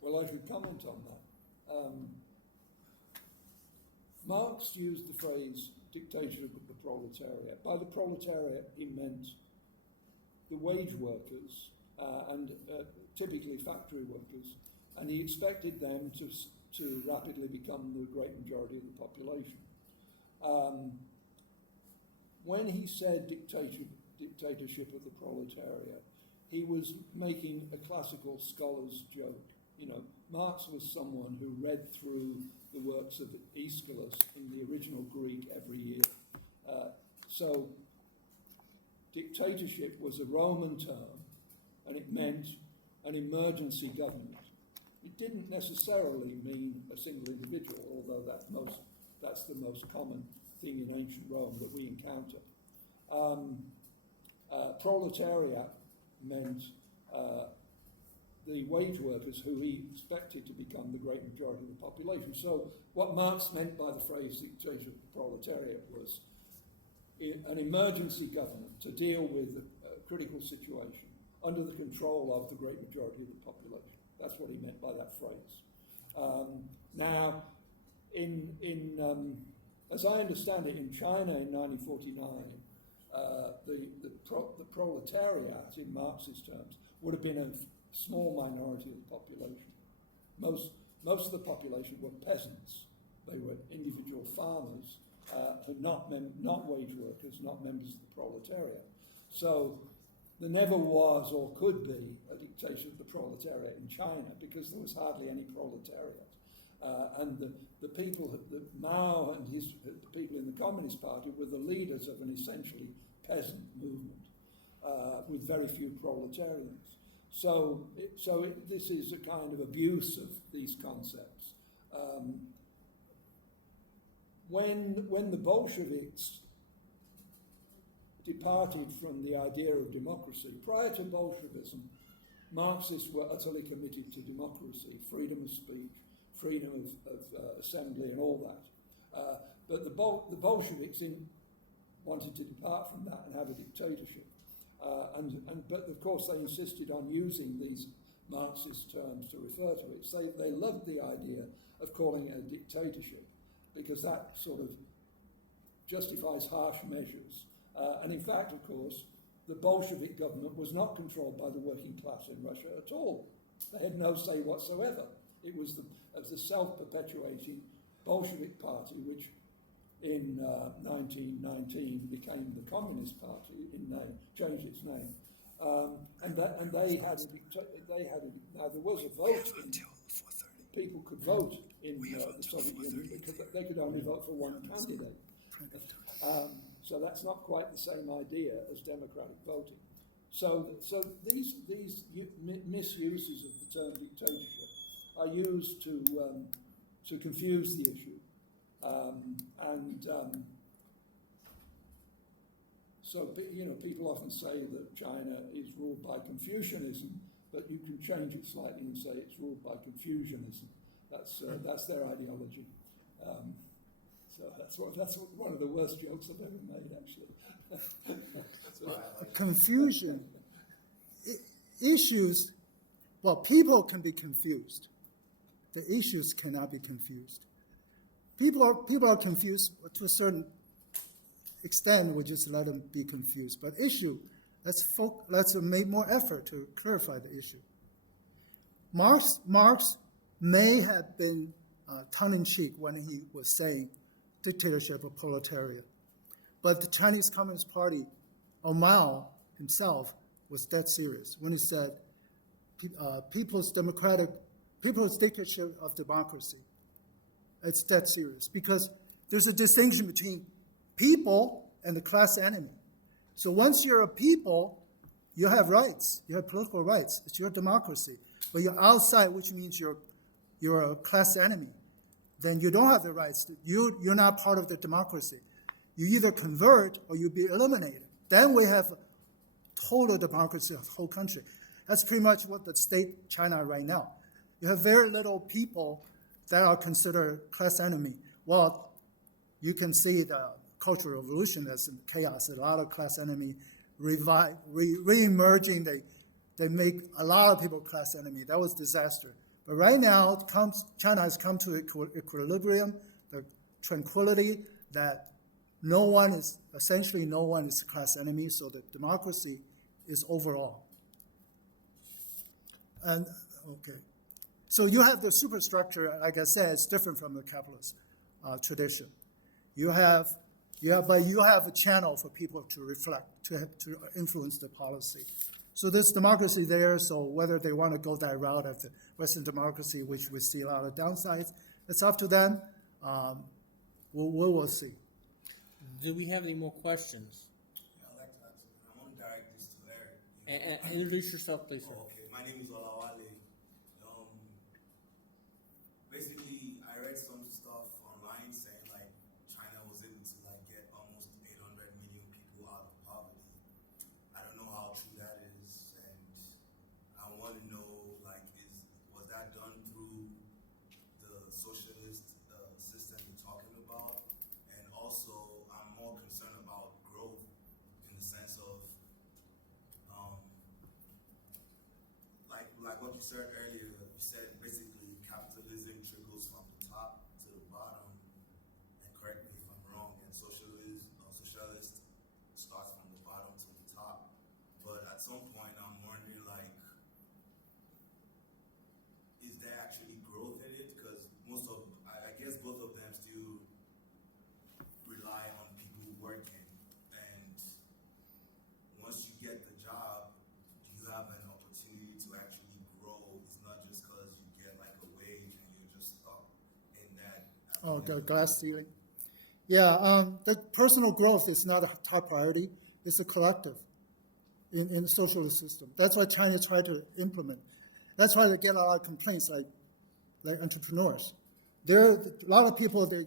Well, I could comment on that. Marx used the phrase dictatorship of the proletariat. By the proletariat, he meant the wage workers and typically factory workers, and he expected them to rapidly become the great majority of the population. When he said dictatorship of the proletariat, he was making a classical scholar's joke. You know, Marx was someone who read through the works of Aeschylus in the original Greek every year. So dictatorship was a Roman term, and it meant an emergency government. It didn't necessarily mean a single individual, although that's the most common thing in ancient Rome that we encounter. Proletariat meant the wage workers who he expected to become the great majority of the population. So what Marx meant by the phrase dictatorship of the proletariat was an emergency government to deal with a critical situation under the control of the great majority of the population. That's what he meant by that phrase. Now, as I understand it, in China in 1949, the proletariat, in Marxist terms, would have been a small minority of the population. Most of the population were peasants. They were individual farmers, not wage workers, not members of the proletariat. So there never was or could be a dictatorship of the proletariat in China because there was hardly any proletariat. And the people, Mao and the people in the Communist Party were the leaders of an essentially peasant movement with very few proletarians. So this is a kind of abuse of these concepts. When the Bolsheviks departed from the idea of democracy, prior to Bolshevism, Marxists were utterly committed to democracy, freedom of speech, freedom of assembly and all that. But the Bolsheviks wanted to depart from that and have a dictatorship. But of course they insisted on using these Marxist terms to refer to it. So they loved the idea of calling it a dictatorship because that sort of justifies harsh measures. And in fact, of course, the Bolshevik government was not controlled by the working class in Russia at all. They had no say whatsoever. It was the self-perpetuating Bolshevik Party, which in 1919 became the Communist Party in name, changed its name, and they had now there was a vote. People could vote in the Soviet Union because they could only vote for one candidate. So that's not quite the same idea as democratic voting. So these misuses of the term dictatorship are used to confuse the issue. So people often say that China is ruled by Confucianism, but you can change it slightly and say it's ruled by Confucianism. That's their ideology. So that's one of the worst jokes I've ever made, actually. Confusion, issues, well, people can be confused. The issues cannot be confused. People are confused to a certain extent. We just let them be confused. But issue, let's make more effort to clarify the issue. Marx may have been tongue-in-cheek when he was saying dictatorship of proletariat. But the Chinese Communist Party, or Mao himself, was dead serious when he said people's dictatorship of democracy. It's dead serious because there's a distinction between people and the class enemy. So once you're a people, you have rights, you have political rights, it's your democracy. But you're outside, which means you're a class enemy. Then you don't have the rights. You're not part of the democracy. You either convert or you be eliminated. Then we have total democracy of the whole country. That's pretty much what the state China right now. You have very little people that are considered class enemy. Well, you can see the Cultural Revolution as chaos. A lot of class enemy re-emerging. They make a lot of people class enemy. That was disaster. But right now, China has come to equilibrium, the tranquility that no one is a class enemy, so the democracy is overall. And, okay. So you have the superstructure, like I said, it's different from the capitalist tradition. You have a channel for people to reflect, to influence the policy. So there's democracy there, so whether they want to go that route of the Western democracy, which we see a lot of downsides, it's up to them. We'll see. Do we have any more questions? I'd like to answer. I want to direct this to Larry. And introduce yourself, please, sir. Oh, okay, my name is Olawale. Basically, I read some stuff online saying like China was able to like get almost 800 million people out of poverty. I don't know how true that is, and I want to know like was that done through the socialist system you're talking about? And also, I'm more concerned about growth in the sense of like what you said earlier. You said basically capitalism trickles from the top to the bottom, and correct me if I'm wrong, and socialist starts from the bottom to the top. But at some point I'm wondering like, is there actually growth in it? Because I guess both of them still rely on people working, and once you get the job, you have an opportunity to actually grow. It's not just because you get like a wage and you're just stuck in that. Oh, the glass ceiling. Yeah, the personal growth is not a top priority. It's a collective in the socialist system. That's why China tried to implement. That's why they get a lot of complaints like entrepreneurs. There are a lot of people, they're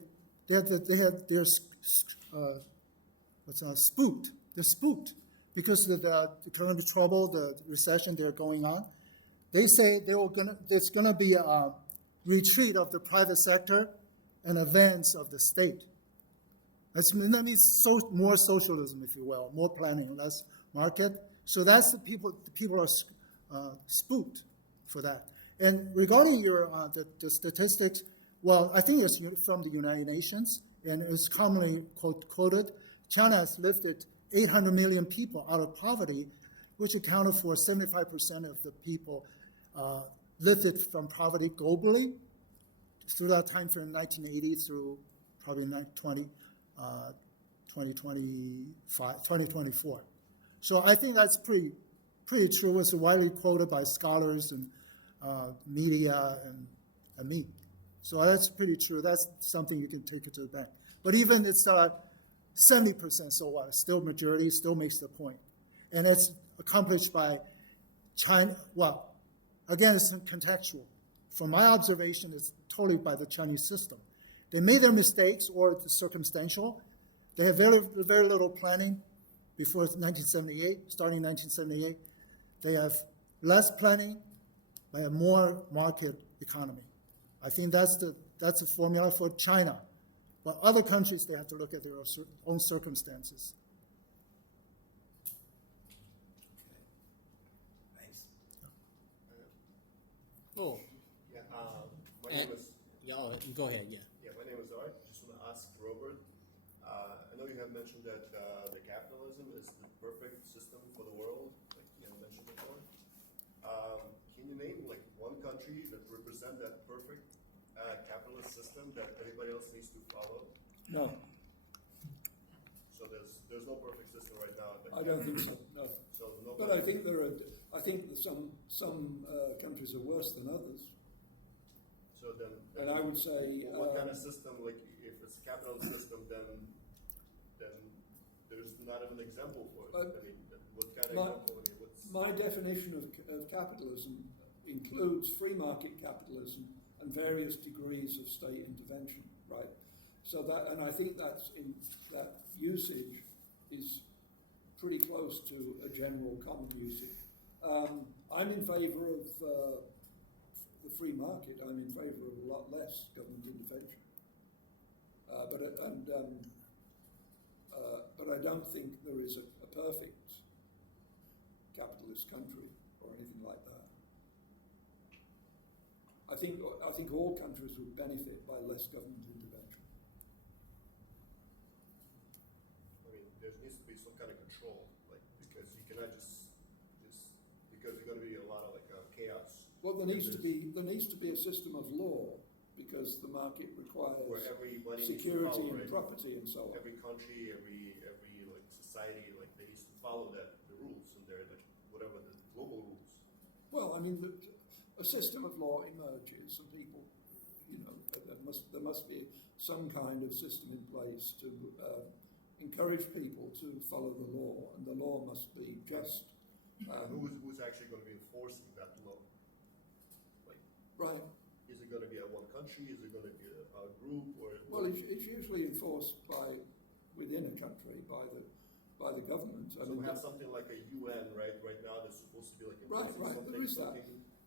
spooked. They're spooked because of the current trouble, the recession they're going on. They say there's going to be a retreat of the private sector and advance of the state. That means more socialism, if you will, more planning, less market. So that's the people are spooked for that. And regarding your the statistics, well, I think it's from the United Nations, and it's commonly quoted. China has lifted 800 million people out of poverty, which accounted for 75% of the people lifted from poverty globally through that time frame, 1980 through probably 2024. So I think that's pretty true. It's widely quoted by scholars and media and me. So that's pretty true. That's something you can take it to the bank. But even it's 70%, so what? Still majority, still makes the point. And it's accomplished by China. Well, again, it's contextual. From my observation, it's totally by the Chinese system. They made their mistakes or the circumstantial. They have very, very little planning before 1978, starting 1978. They have less planning, by a more market economy. I think that's the formula for China. But other countries, they have to look at their own circumstances. And- name is, Y'all, you go ahead, yeah. my name is Art. Just want to ask Robert. I know you have mentioned that the capitalism is the perfect system for the world, like you have mentioned before. Can you name like one country that represents that perfect capitalist system that everybody else needs to follow? No, So there's no perfect system right now. But I don't think so, no. So But I think I think that some countries are worse than others. So then, And I would say, what kind of system? Like, if it's a capitalist system, then there's not even an example for it. I mean, what kind of example? I mean, what's My definition of capitalism includes free market capitalism and various degrees of state intervention, right? So that, and I think that usage is pretty close to a general common usage. I'm in favour of the free market. I'm in favour of a lot less government intervention. But I don't think there is a perfect capitalist country or anything like that. I think all countries would benefit by less government intervention. I mean, there needs to be some kind of control, like, because you cannot just because there's going to be a lot of like chaos. Well, there needs to be a system of law because the market requires Where everybody security needs to follow, and right? property and so on. Every country, every like society, like they need to follow the rules and their like whatever the global rules. Well, I mean, a system of law emerges, and people, there must be some kind of system in place to encourage people to follow the law, and the law must be just. Who's actually going to be enforcing that law? Like, Right. is it going to be a one country? Is it going to be a group? Or Well, it's usually enforced within a country by the government. so we have something like a UN, right? Right now, that's supposed to be like Right, there is that.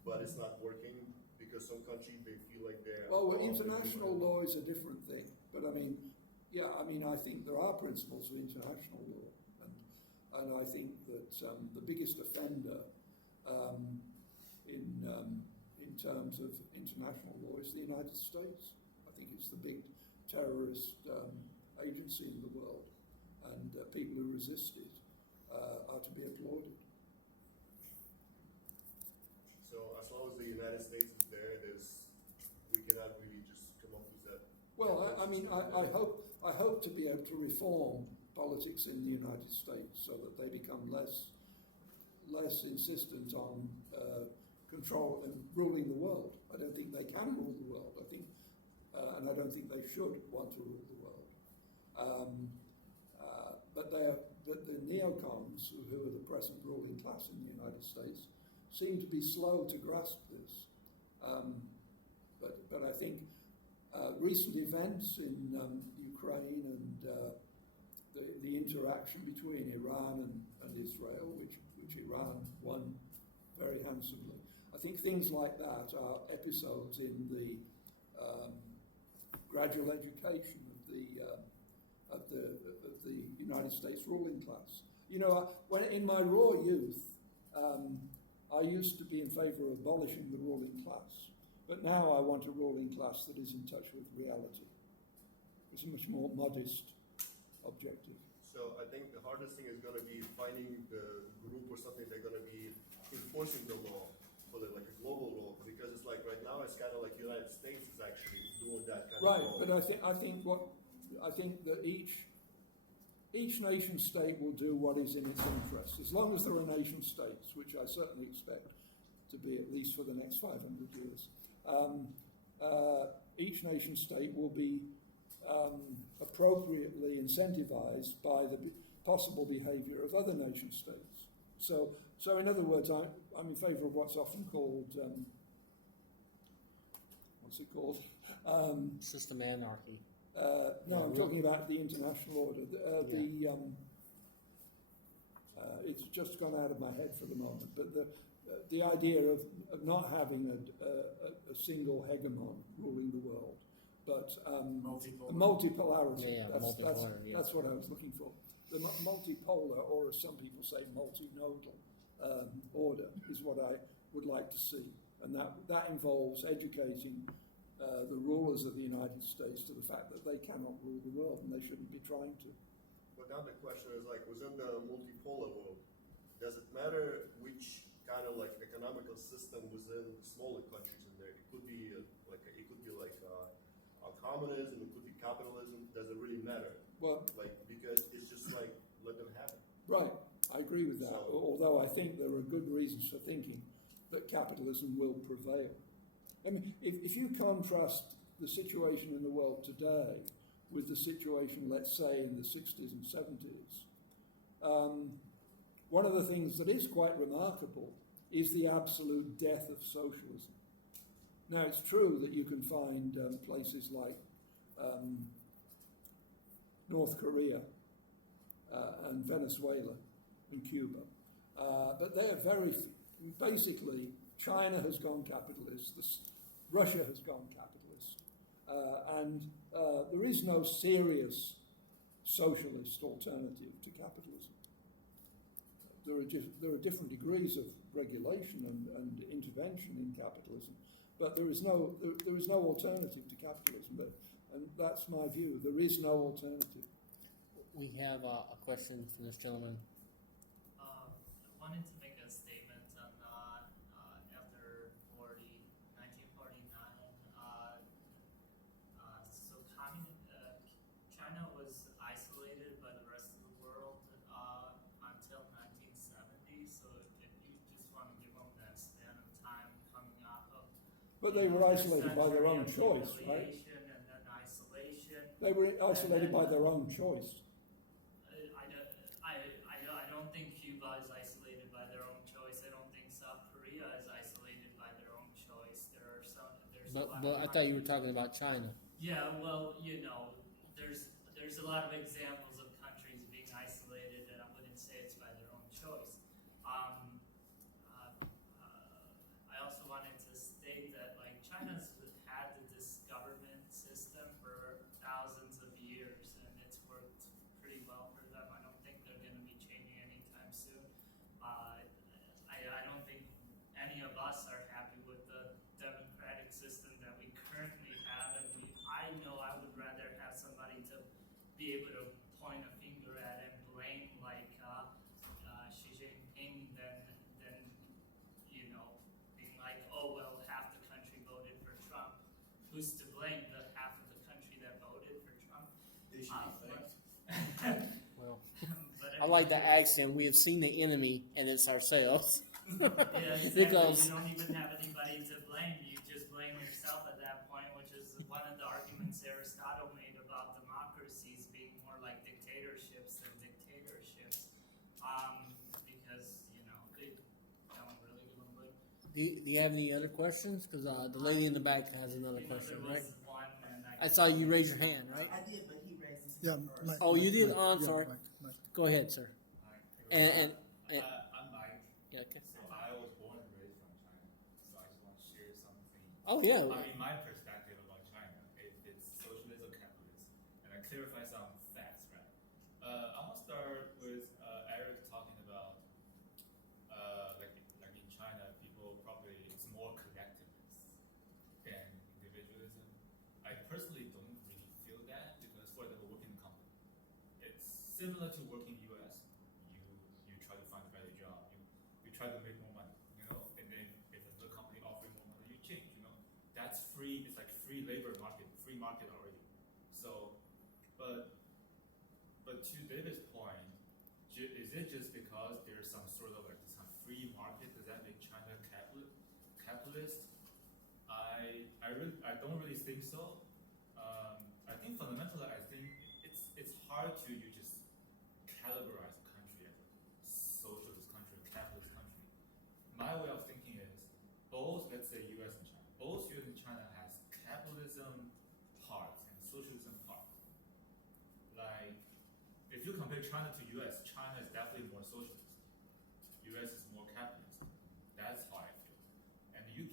But it's not working because some countries they feel like they're. Well, above the international UN. law is a different thing, but I mean, I think there are principles of international law, and I think that the biggest offender in terms of international law is the United States. I think it's the big terrorist agency in the world, and people who resist it are to be applauded. So as long as the United States is there, we cannot really just come up with that. Well, I hope to be able to reform politics in the United States so that they become less insistent on control and ruling the world. I don't think they can rule the world. I think, and I don't think they should want to rule the world. But the neocons, who are the present ruling class in the United States, seem to be slow to grasp this. But I think recent events in Ukraine and the interaction between Iran and Israel, which Iran won very handsomely. I think things like that are episodes in the gradual education of the United States ruling class. When in my raw youth, I used to be in favour of abolishing the ruling class, but now I want a ruling class that is in touch with reality. It's a much more modest objective. So I think the hardest thing is going to be finding the group or something that's going to be enforcing the law for like a global law, because it's like right now it's kind of like the United States is actually doing that kind Right, of law. but I think that each nation state will do what is in its interest, as long as there are nation states, which I certainly expect to be at least for the next 500 years. Each nation state will be appropriately incentivized by the possible behaviour of other nation states. So in other words, I'm in favour of what's often called System anarchy. No, I'm talking about the international order. It's just gone out of my head for the moment, but the idea of not having a single hegemon ruling the world, but multipolarity. Yeah, multipolar, yeah. That's what I was looking for. The multipolar, or as some people say, multinodal order is what I would like to see, and that involves educating the rulers of the United States to the fact that they cannot rule the world and they shouldn't be trying to. But now the question is like, within the multipolar world, does it matter which kind of like economical system within smaller countries in there? It could be communism, it could be capitalism. Does it really matter? Well, Like, because it's just like, let them have it. right, I agree with that, So- although I think there are good reasons for thinking that capitalism will prevail. I mean, if you contrast the situation in the world today with the situation, let's say, in the 60s and 70s, one of the things that is quite remarkable is the absolute death of socialism. Now, it's true that you can find places like North Korea and Venezuela and Cuba, but they're basically, China has gone capitalist, Russia has gone capitalist, and there is no serious socialist alternative to capitalism. There are different degrees of regulation and intervention in capitalism, but there is no alternative to capitalism. And that's my view. There is no alternative. We have a question from this gentleman. I wanted to make a statement on after 1949. China was isolated by the rest of the world until 1970. So if you just want to give them that span of time coming off of, But they were isolated by their own choice, right? and then isolation. They were isolated by their own choice. I don't think Cuba is isolated by their own choice. I don't think South Korea is isolated by their own choice. There's a lot But of I thought you were countries- talking about China. Yeah, well, there's a lot of examples of countries being isolated, and I wouldn't say it's by their own choice. I also wanted to state that like China's had this government system for thousands of years, and it's worked pretty well for them. I don't think they're going to be changing anytime soon. I don't think any of us are happy with the democratic system that we currently have, and I know I would rather have somebody to be able to point a finger at and blame like Xi Jinping than being like, oh well, half the country voted for Trump. Who's to blame? The half of the country that voted for Trump. They should be thanked. Well, But I like the accent. We have seen the enemy, and it's ourselves. Yeah, exactly. Because You don't even have anybody to blame. You just blame yourself at that point, which is one of the arguments Aristotle made about democracies being more like dictatorships than dictatorships, because they don't really give them good. do you have any other questions? Because the lady in the back has another question, There right? was one, and I saw you raise your hand, right? I did, but he raised his Yeah, hand first. Mike, Oh, you did? Mike, Oh, I'm yeah, sorry. Mike. Go ahead, sir. And I'm Mike. yeah, okay. So I was born and raised from China. So I just want to share something. Oh yeah. I mean, my perspective about China, it's socialist or capitalist, and I clarify some facts, right? I want to start with Eric talking about like in China, people probably it's more collectivist than individualism. I personally don't really feel that because, for example, working in a company, it's similar to working in the U.S. You try to find a better job. You try to make more money, and then if another company offering more money, you change, That's free. It's like free labor market, free market already. So, but to David's point, is it just because there's some sort of like some free market, does that make China capitalist? I don't really think so. I think fundamentally, I think it's hard to you just categorize a country as a socialist country, a capitalist country. My way of thinking is both, let's say U.S. and China, both U.S. and China has capitalism parts and socialism parts. Like, if you compare China to U.S., China is definitely more socialist. U.S. is more capitalist. That's how I feel. And you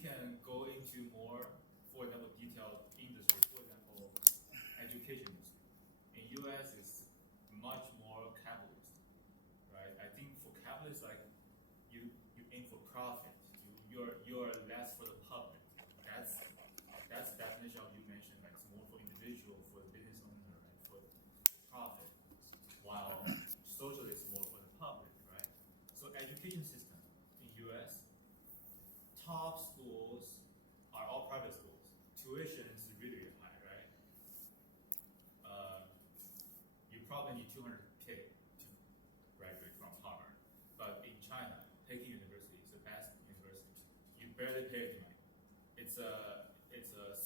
can go into more, for example, detailed industry, for example, education industry. In U.S. is much more capitalist, right? I think for capitalists, like you aim for profit. You're less for the public. That's definition individual, for the business owner, right, for profit, while socialist more for the public, right? So education system in U.S. top schools are all private schools. Tuition is really high, right? You probably need 200K to graduate from Harvard, but in China, Peking University is the best university. You barely pay any money. It's a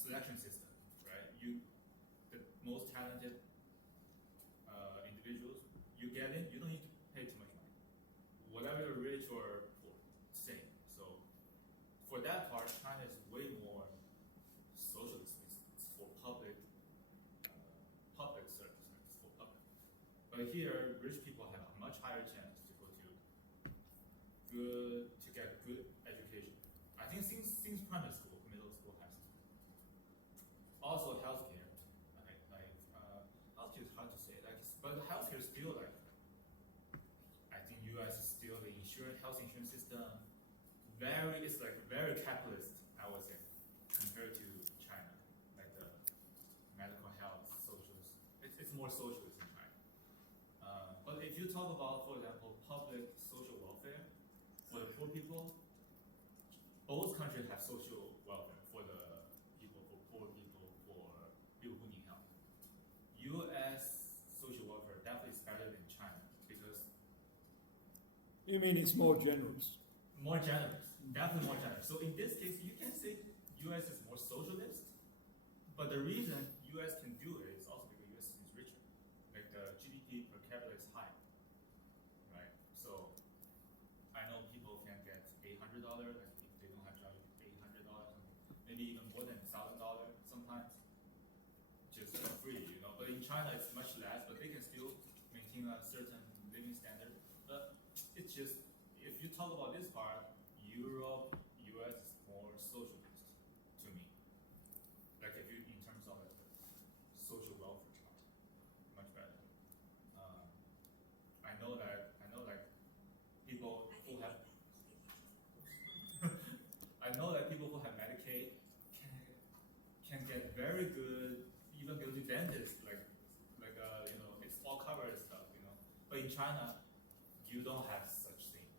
selection system, right? The most talented individuals, you get in, you don't need to pay too much money. Whatever you're rich or poor, same. So for that part, China is way more socialist. It's for public service, right? It's for public. But here, rich people have a much higher chance to go to get good education. I think since primary school, middle school, high school. Also healthcare, healthcare is hard to say, but healthcare is still I think U.S. is still the health insurance system, it's very capitalist, I would say, compared to China, like the medical health, socialist. It's more socialist in China. But if you talk about, for example, public social welfare for the poor people, both countries have social welfare for the people, for poor people, for people who need help. U.S. social welfare definitely is better than China because You mean it's more generous? more generous, definitely more generous. So in this case, you can say U.S. is more socialist, but the reason U.S. can do it is also because U.S. is richer. Like the GDP per capita is high, right? So I know people can get $800, like if they don't have job, $800, maybe even more than $1,000 sometimes, just for free, you know. But in China, it's much less, but they can still maintain a certain living standard. But it's just, if you talk about this part, Europe, US is more socialist to me. Like if you, in terms of the social welfare part, much better. I know that people who have, I know that people who have Medicaid can get very good, even go to dentist, you know, it's all covered and stuff, you know. But in China, you don't have such things.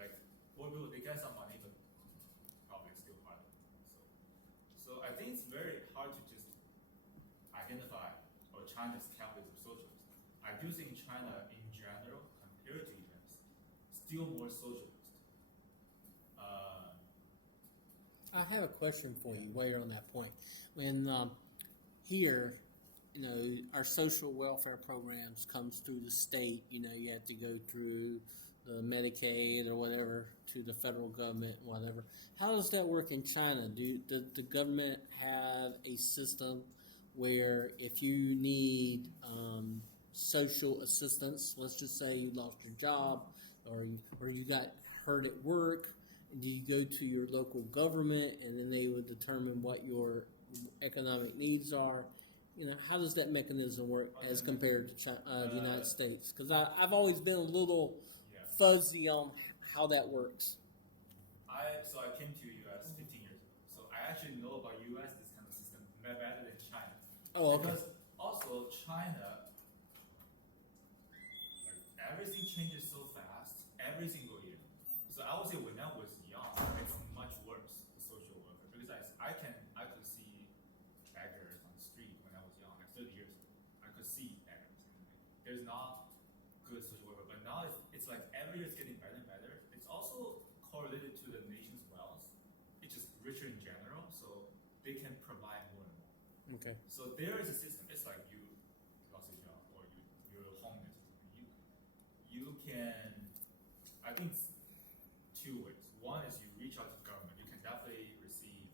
Like poor people, they get some money, but probably still hard. So I think it's very hard to just identify China's capitalism socialism. I do think China in general, compared to US, still more socialist. I have a question for you while you're on that point. When here, you know, our social welfare programs comes through the state, you know, you have to go through the Medicaid or whatever to the federal government, whatever. How does that work in China? Does the government have a system where if you need social assistance, let's just say you lost your job or you got hurt at work, do you go to your local government and then they would determine what your economic needs are? You know, how does that mechanism work as compared to China, the United States? Because I've always been a little fuzzy on how that works. So I came to US 15 years ago. So I actually know about US, this kind of system, better than China. Oh, okay. Because also China, like everything changes so fast every single year. So I would say when I was young, it's much worse, the social welfare. Because I could see beggars on the street when I was young, like 30 years ago. I could see beggars. There's not good social welfare, but now it's like every year it's getting better and better. It's also correlated to the nation's wealth. It's just richer in general, so they can provide more and more. Okay. So there is a system. It's like you lost a job or you're homeless. You can, I think it's two ways. One is you reach out to the government. You can definitely receive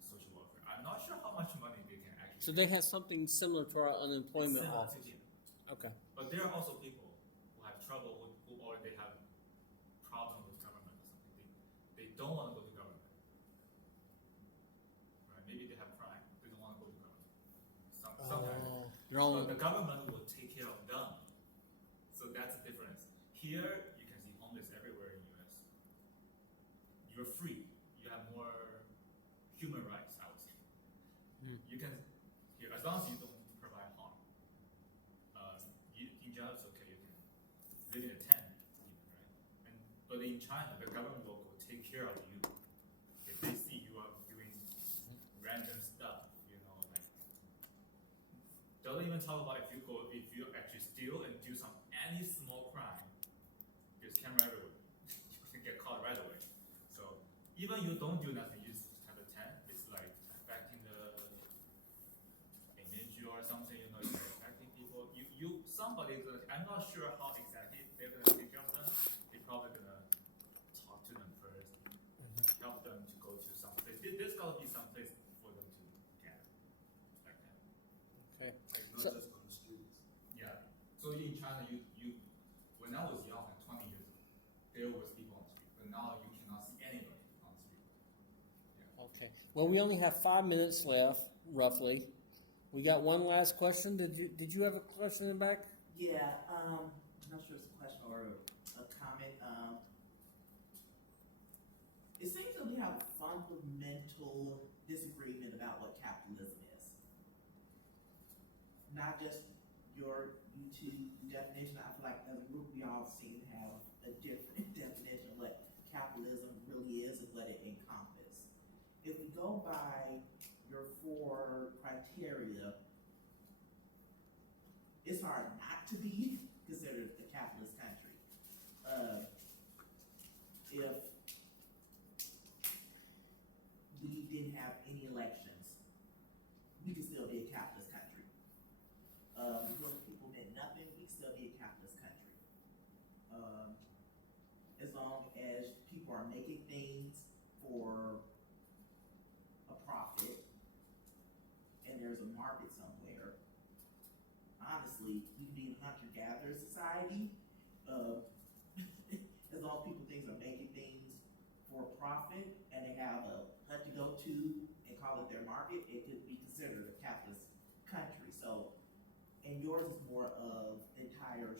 social welfare. I'm not sure how much money they can actually. So they have something similar to our unemployment Similar office. to here. Okay. But there are also people who have trouble or they have problem with government or something. They don't want to go to government. Right? Maybe they have crime. They don't want to go to government. Sometimes. But the government will take care of them. So that's the difference. Here, you can see homeless everywhere in US. You're free. You have more human rights, I would say. Mm. You can, as long as you don't provide harm. In general, it's okay. You can live in a tent, even, right? But in China, the government will take care of you if they see you are doing random stuff. Like don't even talk about if you actually steal and do any small crime. There's camera everywhere. You can get caught right away. So even you don't do nothing, you just have a tent. It's like affecting the image or something. It's like affecting people. Somebody's gonna. I'm not sure how exactly they're gonna take care of them. They're probably gonna talk to them first, help them to go to some place. There's gotta be some place for them to get like that. Okay. Like not So- just on the streets. Yeah. So in China, when I was young, like 20 years ago, there was people on the street, but now you cannot see anybody on the street. Yeah. Okay. Well, we only have 5 minutes left, roughly. We got one last question. Did you have a question in the back? Yeah, I'm not sure it's a question or a comment. It seems that we have a fundamental disagreement about what capitalism is. Not just your YouTube definition. I feel like as a group, we all seem to have a different definition of what capitalism really is and what it encompasses. If we go by your 4 criteria, it's hard not to be considered a capitalist country. If we didn't have any elections, we could still be a capitalist country. When people did nothing, we could still be a capitalist country. As long as people are making things for a profit and there's a market somewhere, honestly, we can be in hunter-gatherer society. As long as people things are making things for profit and they have a hunt to go to and call it their market, it could be considered a capitalist country. So, and yours is more of entire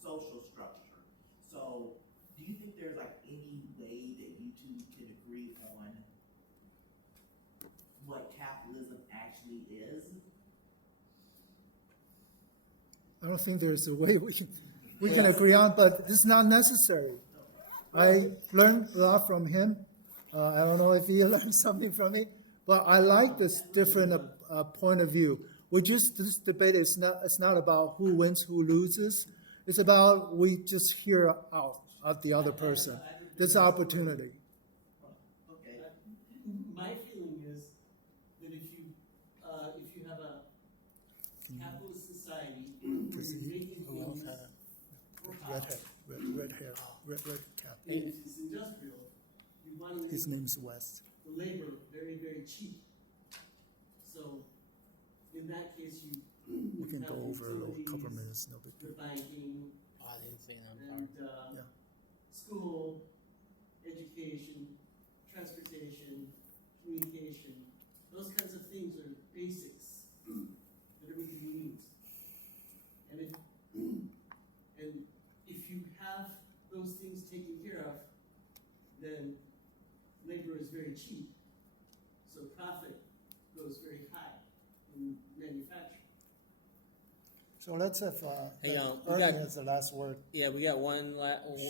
social structure. So, do you think there's like any way that you two can agree on what capitalism actually is? I don't think there's a way we can agree on, but it's not necessary. I learned a lot from him. I don't know if he learned something from me, but I like this different point of view. This debate is not about who wins, who loses. It's about we just hear out the other person. This opportunity. Okay. My feeling is that if you have a capitalist society where you're making things for profit, red hair, red cap. and if it's industrial, you want to His make name's West. the labor very, very cheap. So in that case, you We can have go over a couple of utilities, minutes, no big the deal. banking, Oh, I didn't say that. and Yeah. school, education, transportation, communication. Those kinds of things are basics that everybody needs. And if you have those things taken care of, then labor is very cheap. So profit goes very high in manufacturing. So let's have Hey, we Ernie got- has the last word. Yeah, we got one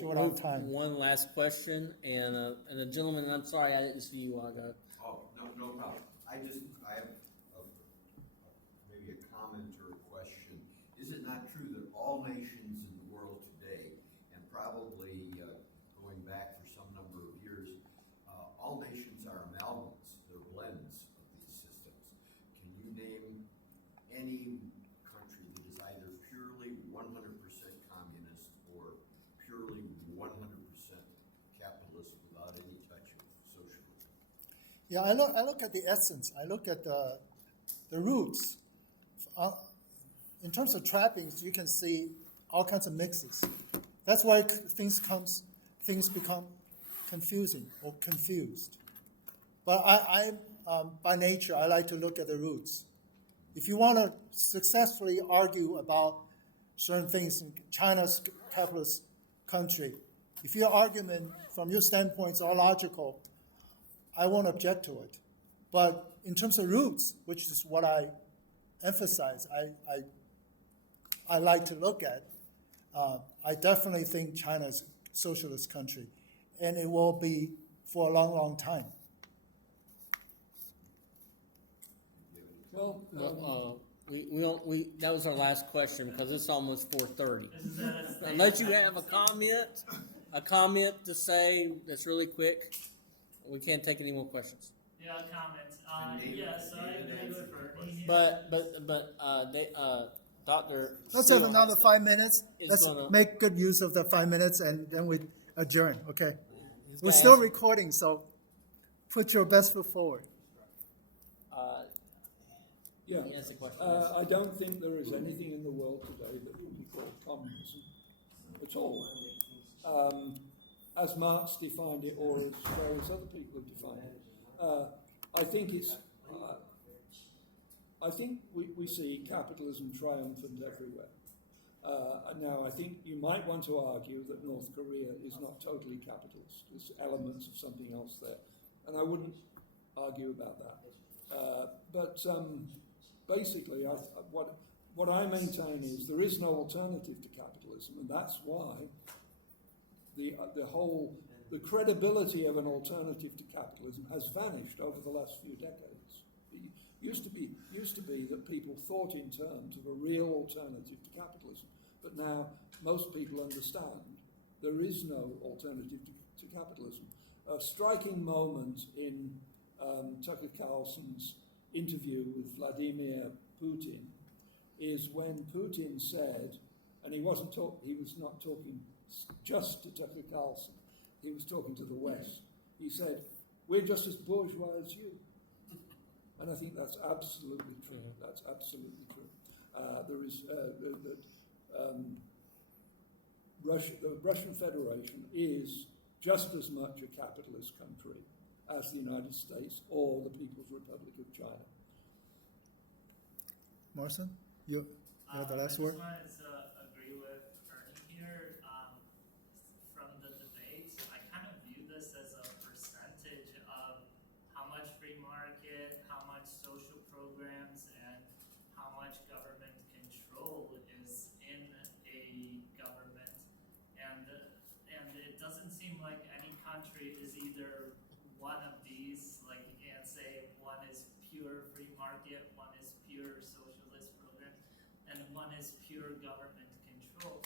Short on time. One last question, and the gentleman. I'm sorry, I didn't see you a while ago. Oh, no problem. I have maybe a comment or a question. Is it not true that all nations in the world today, and probably going back for some number of years, all nations are amalgams, they're blends of these systems? Can you name any country that is either purely 100% communist or purely 100% capitalist without any touch of socialism? Yeah, I look at the essence. I look at the roots. In terms of trappings, you can see all kinds of mixes. That's why things become confusing or confused. But I by nature, I like to look at the roots. If you want to successfully argue about certain things in China's capitalist country, if your argument from your standpoint is all logical, I won't object to it. But in terms of roots, which is what I emphasize, I like to look at, I definitely think China's a socialist country, and it will be for a long, long time. Well, That was our last question because it's almost 4:30. Isn't that a statement? Unless you have a comment to say that's really quick, we can't take any more questions. Yeah, comments. Yeah, so I agree with Ernie here. But Dr. Let's Steele have another 5 minutes. is Let's gonna- make good use of the 5 minutes, and then we adjourn, okay? he's We're gonna still ask- recording, so put your best foot forward. yeah. Answer the question. I don't think there is anything in the world today that can be called communism at all. As Marx defined it, or as various other people have defined it. I think it's. I think we see capitalism triumphant everywhere. Now, I think you might want to argue that North Korea is not totally capitalist. There's elements of something else there, and I wouldn't argue about that. But basically, what I maintain is there is no alternative to capitalism, and that's why the credibility of an alternative to capitalism has vanished over the last few decades. It used to be that people thought in terms of a real alternative to capitalism, but now most people understand there is no alternative to capitalism. A striking moment in Tucker Carlson's interview with Vladimir Putin is when Putin said, and he was not talking just to Tucker Carlson, he was talking to the West. He said, "We're just as bourgeois as you," and I think that's absolutely true. Mm-hmm. That's absolutely true. The Russian Federation is just as much a capitalist country as the United States or the People's Republic of China. Marcin, you have the last word? I just wanted to agree with Ernie here. From the debate, I kind of view this as a percentage of how much free market, how much social programs, and how much government control is in a government. And it doesn't seem like any country is either one of these, like you can't say one is pure free market, one is pure socialist program, and one is pure government control.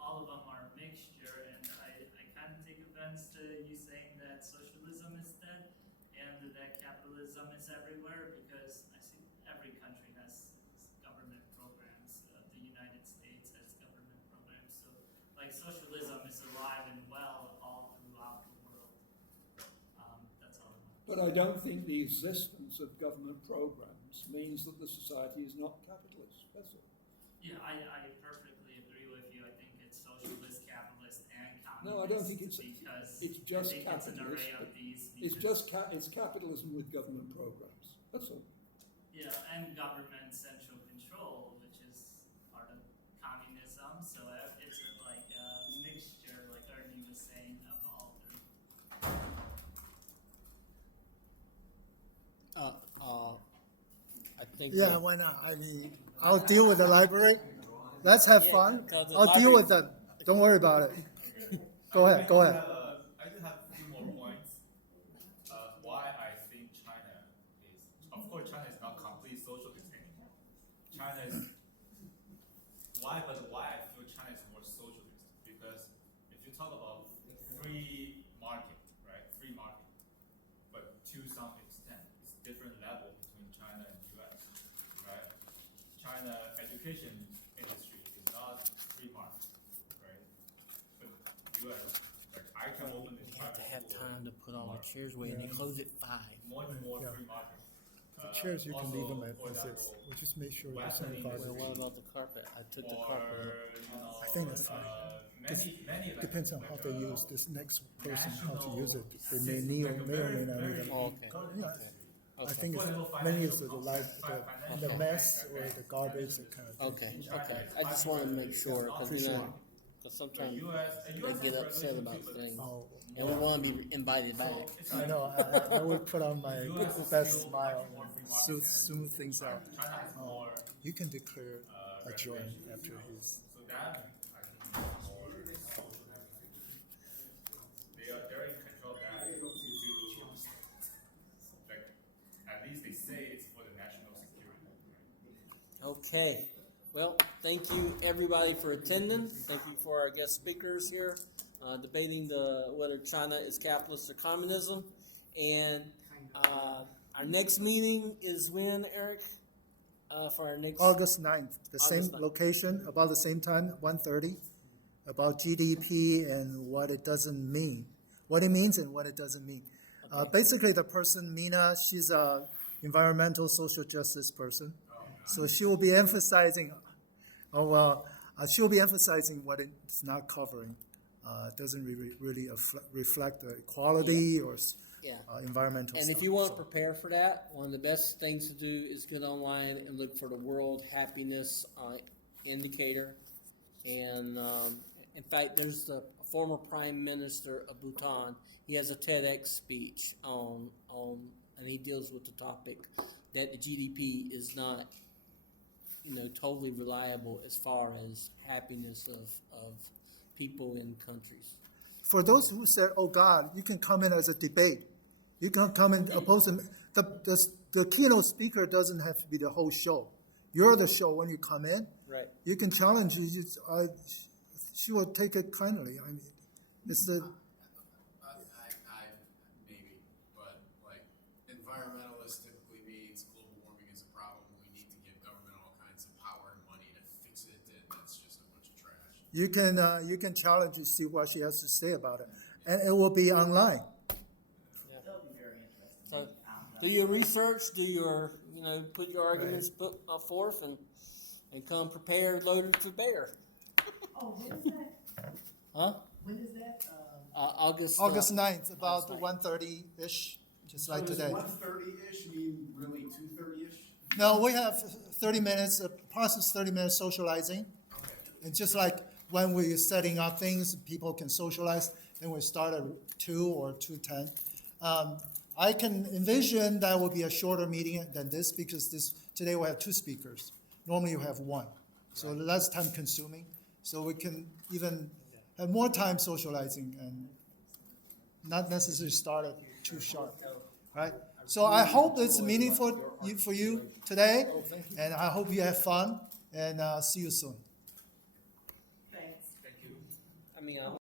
All of them are a mixture, and I kind of take offense to you saying that socialism is dead and that capitalism is everywhere, because I see every country has government programs. The United States has government programs, so like socialism is alive and well all throughout the world. That's all I want. But I don't think the existence of government programs means that the society is not capitalist. That's all. Yeah, I perfectly agree with you. I think it's socialist, capitalist, and communist. No, I don't think it's just I think it's an array capitalist. of these. It's because- just it's capitalism with government programs. That's all. Yeah, and government central control, which is part of communism. So it's like a mixture, like Ernie was saying, of all three. I think. Yeah, why not? I mean, I'll deal with the library. Let's have Yeah, fun. because the I'll deal library- with them. Don't worry about it. Go ahead, go ahead. I just have a few more points. Why I think China is, of course, China is not complete socialist anymore. China is, why I feel China is more socialist, because if you talk about free market, right, free market, but to some extent, it's different level between China and US, right? China education industry is not free market, right? But US, like I can open this You have to have private school time to put all the chairs away, and they close at 5. more and more Yeah. free market. The chairs, you can Also, leave them for as is. example, We'll just make sure there's Western no Well, garbage. what about the carpet? I took the carpet. or, I think that's fine. many like, Depends on how they like, use this next person, how to national use it. They system, may need like or a may or very, may not need very it. Oh, okay. Yeah, I Okay. think For example, it's many of financial the mess or the garbage, that kind of thing. Okay, okay. I just wanted to make sure, because, you know, Because sometimes US they get upset about things, Oh, and we want to be invited back. It's I like know. I would put on my US is best still smile more and free market smooth things out. China has more You can declare a joint regulations. after his. So that I think is more. They're in control of that to like at least they say it's for the national security. Okay. Well, thank you everybody for attending. Thank you for our guest speakers here, debating whether China is capitalist or communism. And our next meeting is when, Eric? For our next August 9th, the same 9th. location, about the same time, 1:30, about GDP and what it doesn't mean, what it means and what it doesn't mean. Basically, the person, Mina, she's a environmental social justice person. So she will be emphasizing, she will be emphasizing what it's not covering. It doesn't really reflect the equality or Yeah. environmental And stuff. if you want to So- prepare for that, one of the best things to do is get online and look for the World Happiness Indicator. And in fact, there's the former Prime Minister of Bhutan. He has a TEDx speech on and he deals with the topic that the GDP is not, totally reliable as far as happiness of people in countries. For those who said, "Oh God, you can come in as a debate, you can come and oppose them." The keynote speaker doesn't have to be the whole show. You're the show when you come in. Right. You can challenge. She will take it kindly. I mean, it's the I maybe, but like environmentalist typically means global warming is a problem. We need to give government all kinds of power and money to fix it, and that's just a bunch of trash. you can challenge and see what she has to say about it, and it will be online. That'll be very interesting. So, do your research, put your arguments forth, and come prepared, loaded to bear. Oh, when is that? Huh? When is that? August. August 9th, about August 9th. 1:30-ish, just like So today. Does 1:30-ish mean really 2:30-ish? No, we have 30 minutes, process 30 minutes socializing. Okay. And just like when we're setting up things, people can socialize, then we start at 2 or 2:10. I can envision that will be a shorter meeting than this because today we have 2 speakers. Normally you have 1. So less time consuming. So we can even have more time socializing and not necessarily start at 2 sharp. Right? So I hope it's meaningful for you today, and I hope you have fun, and see you soon. Thanks. I mean,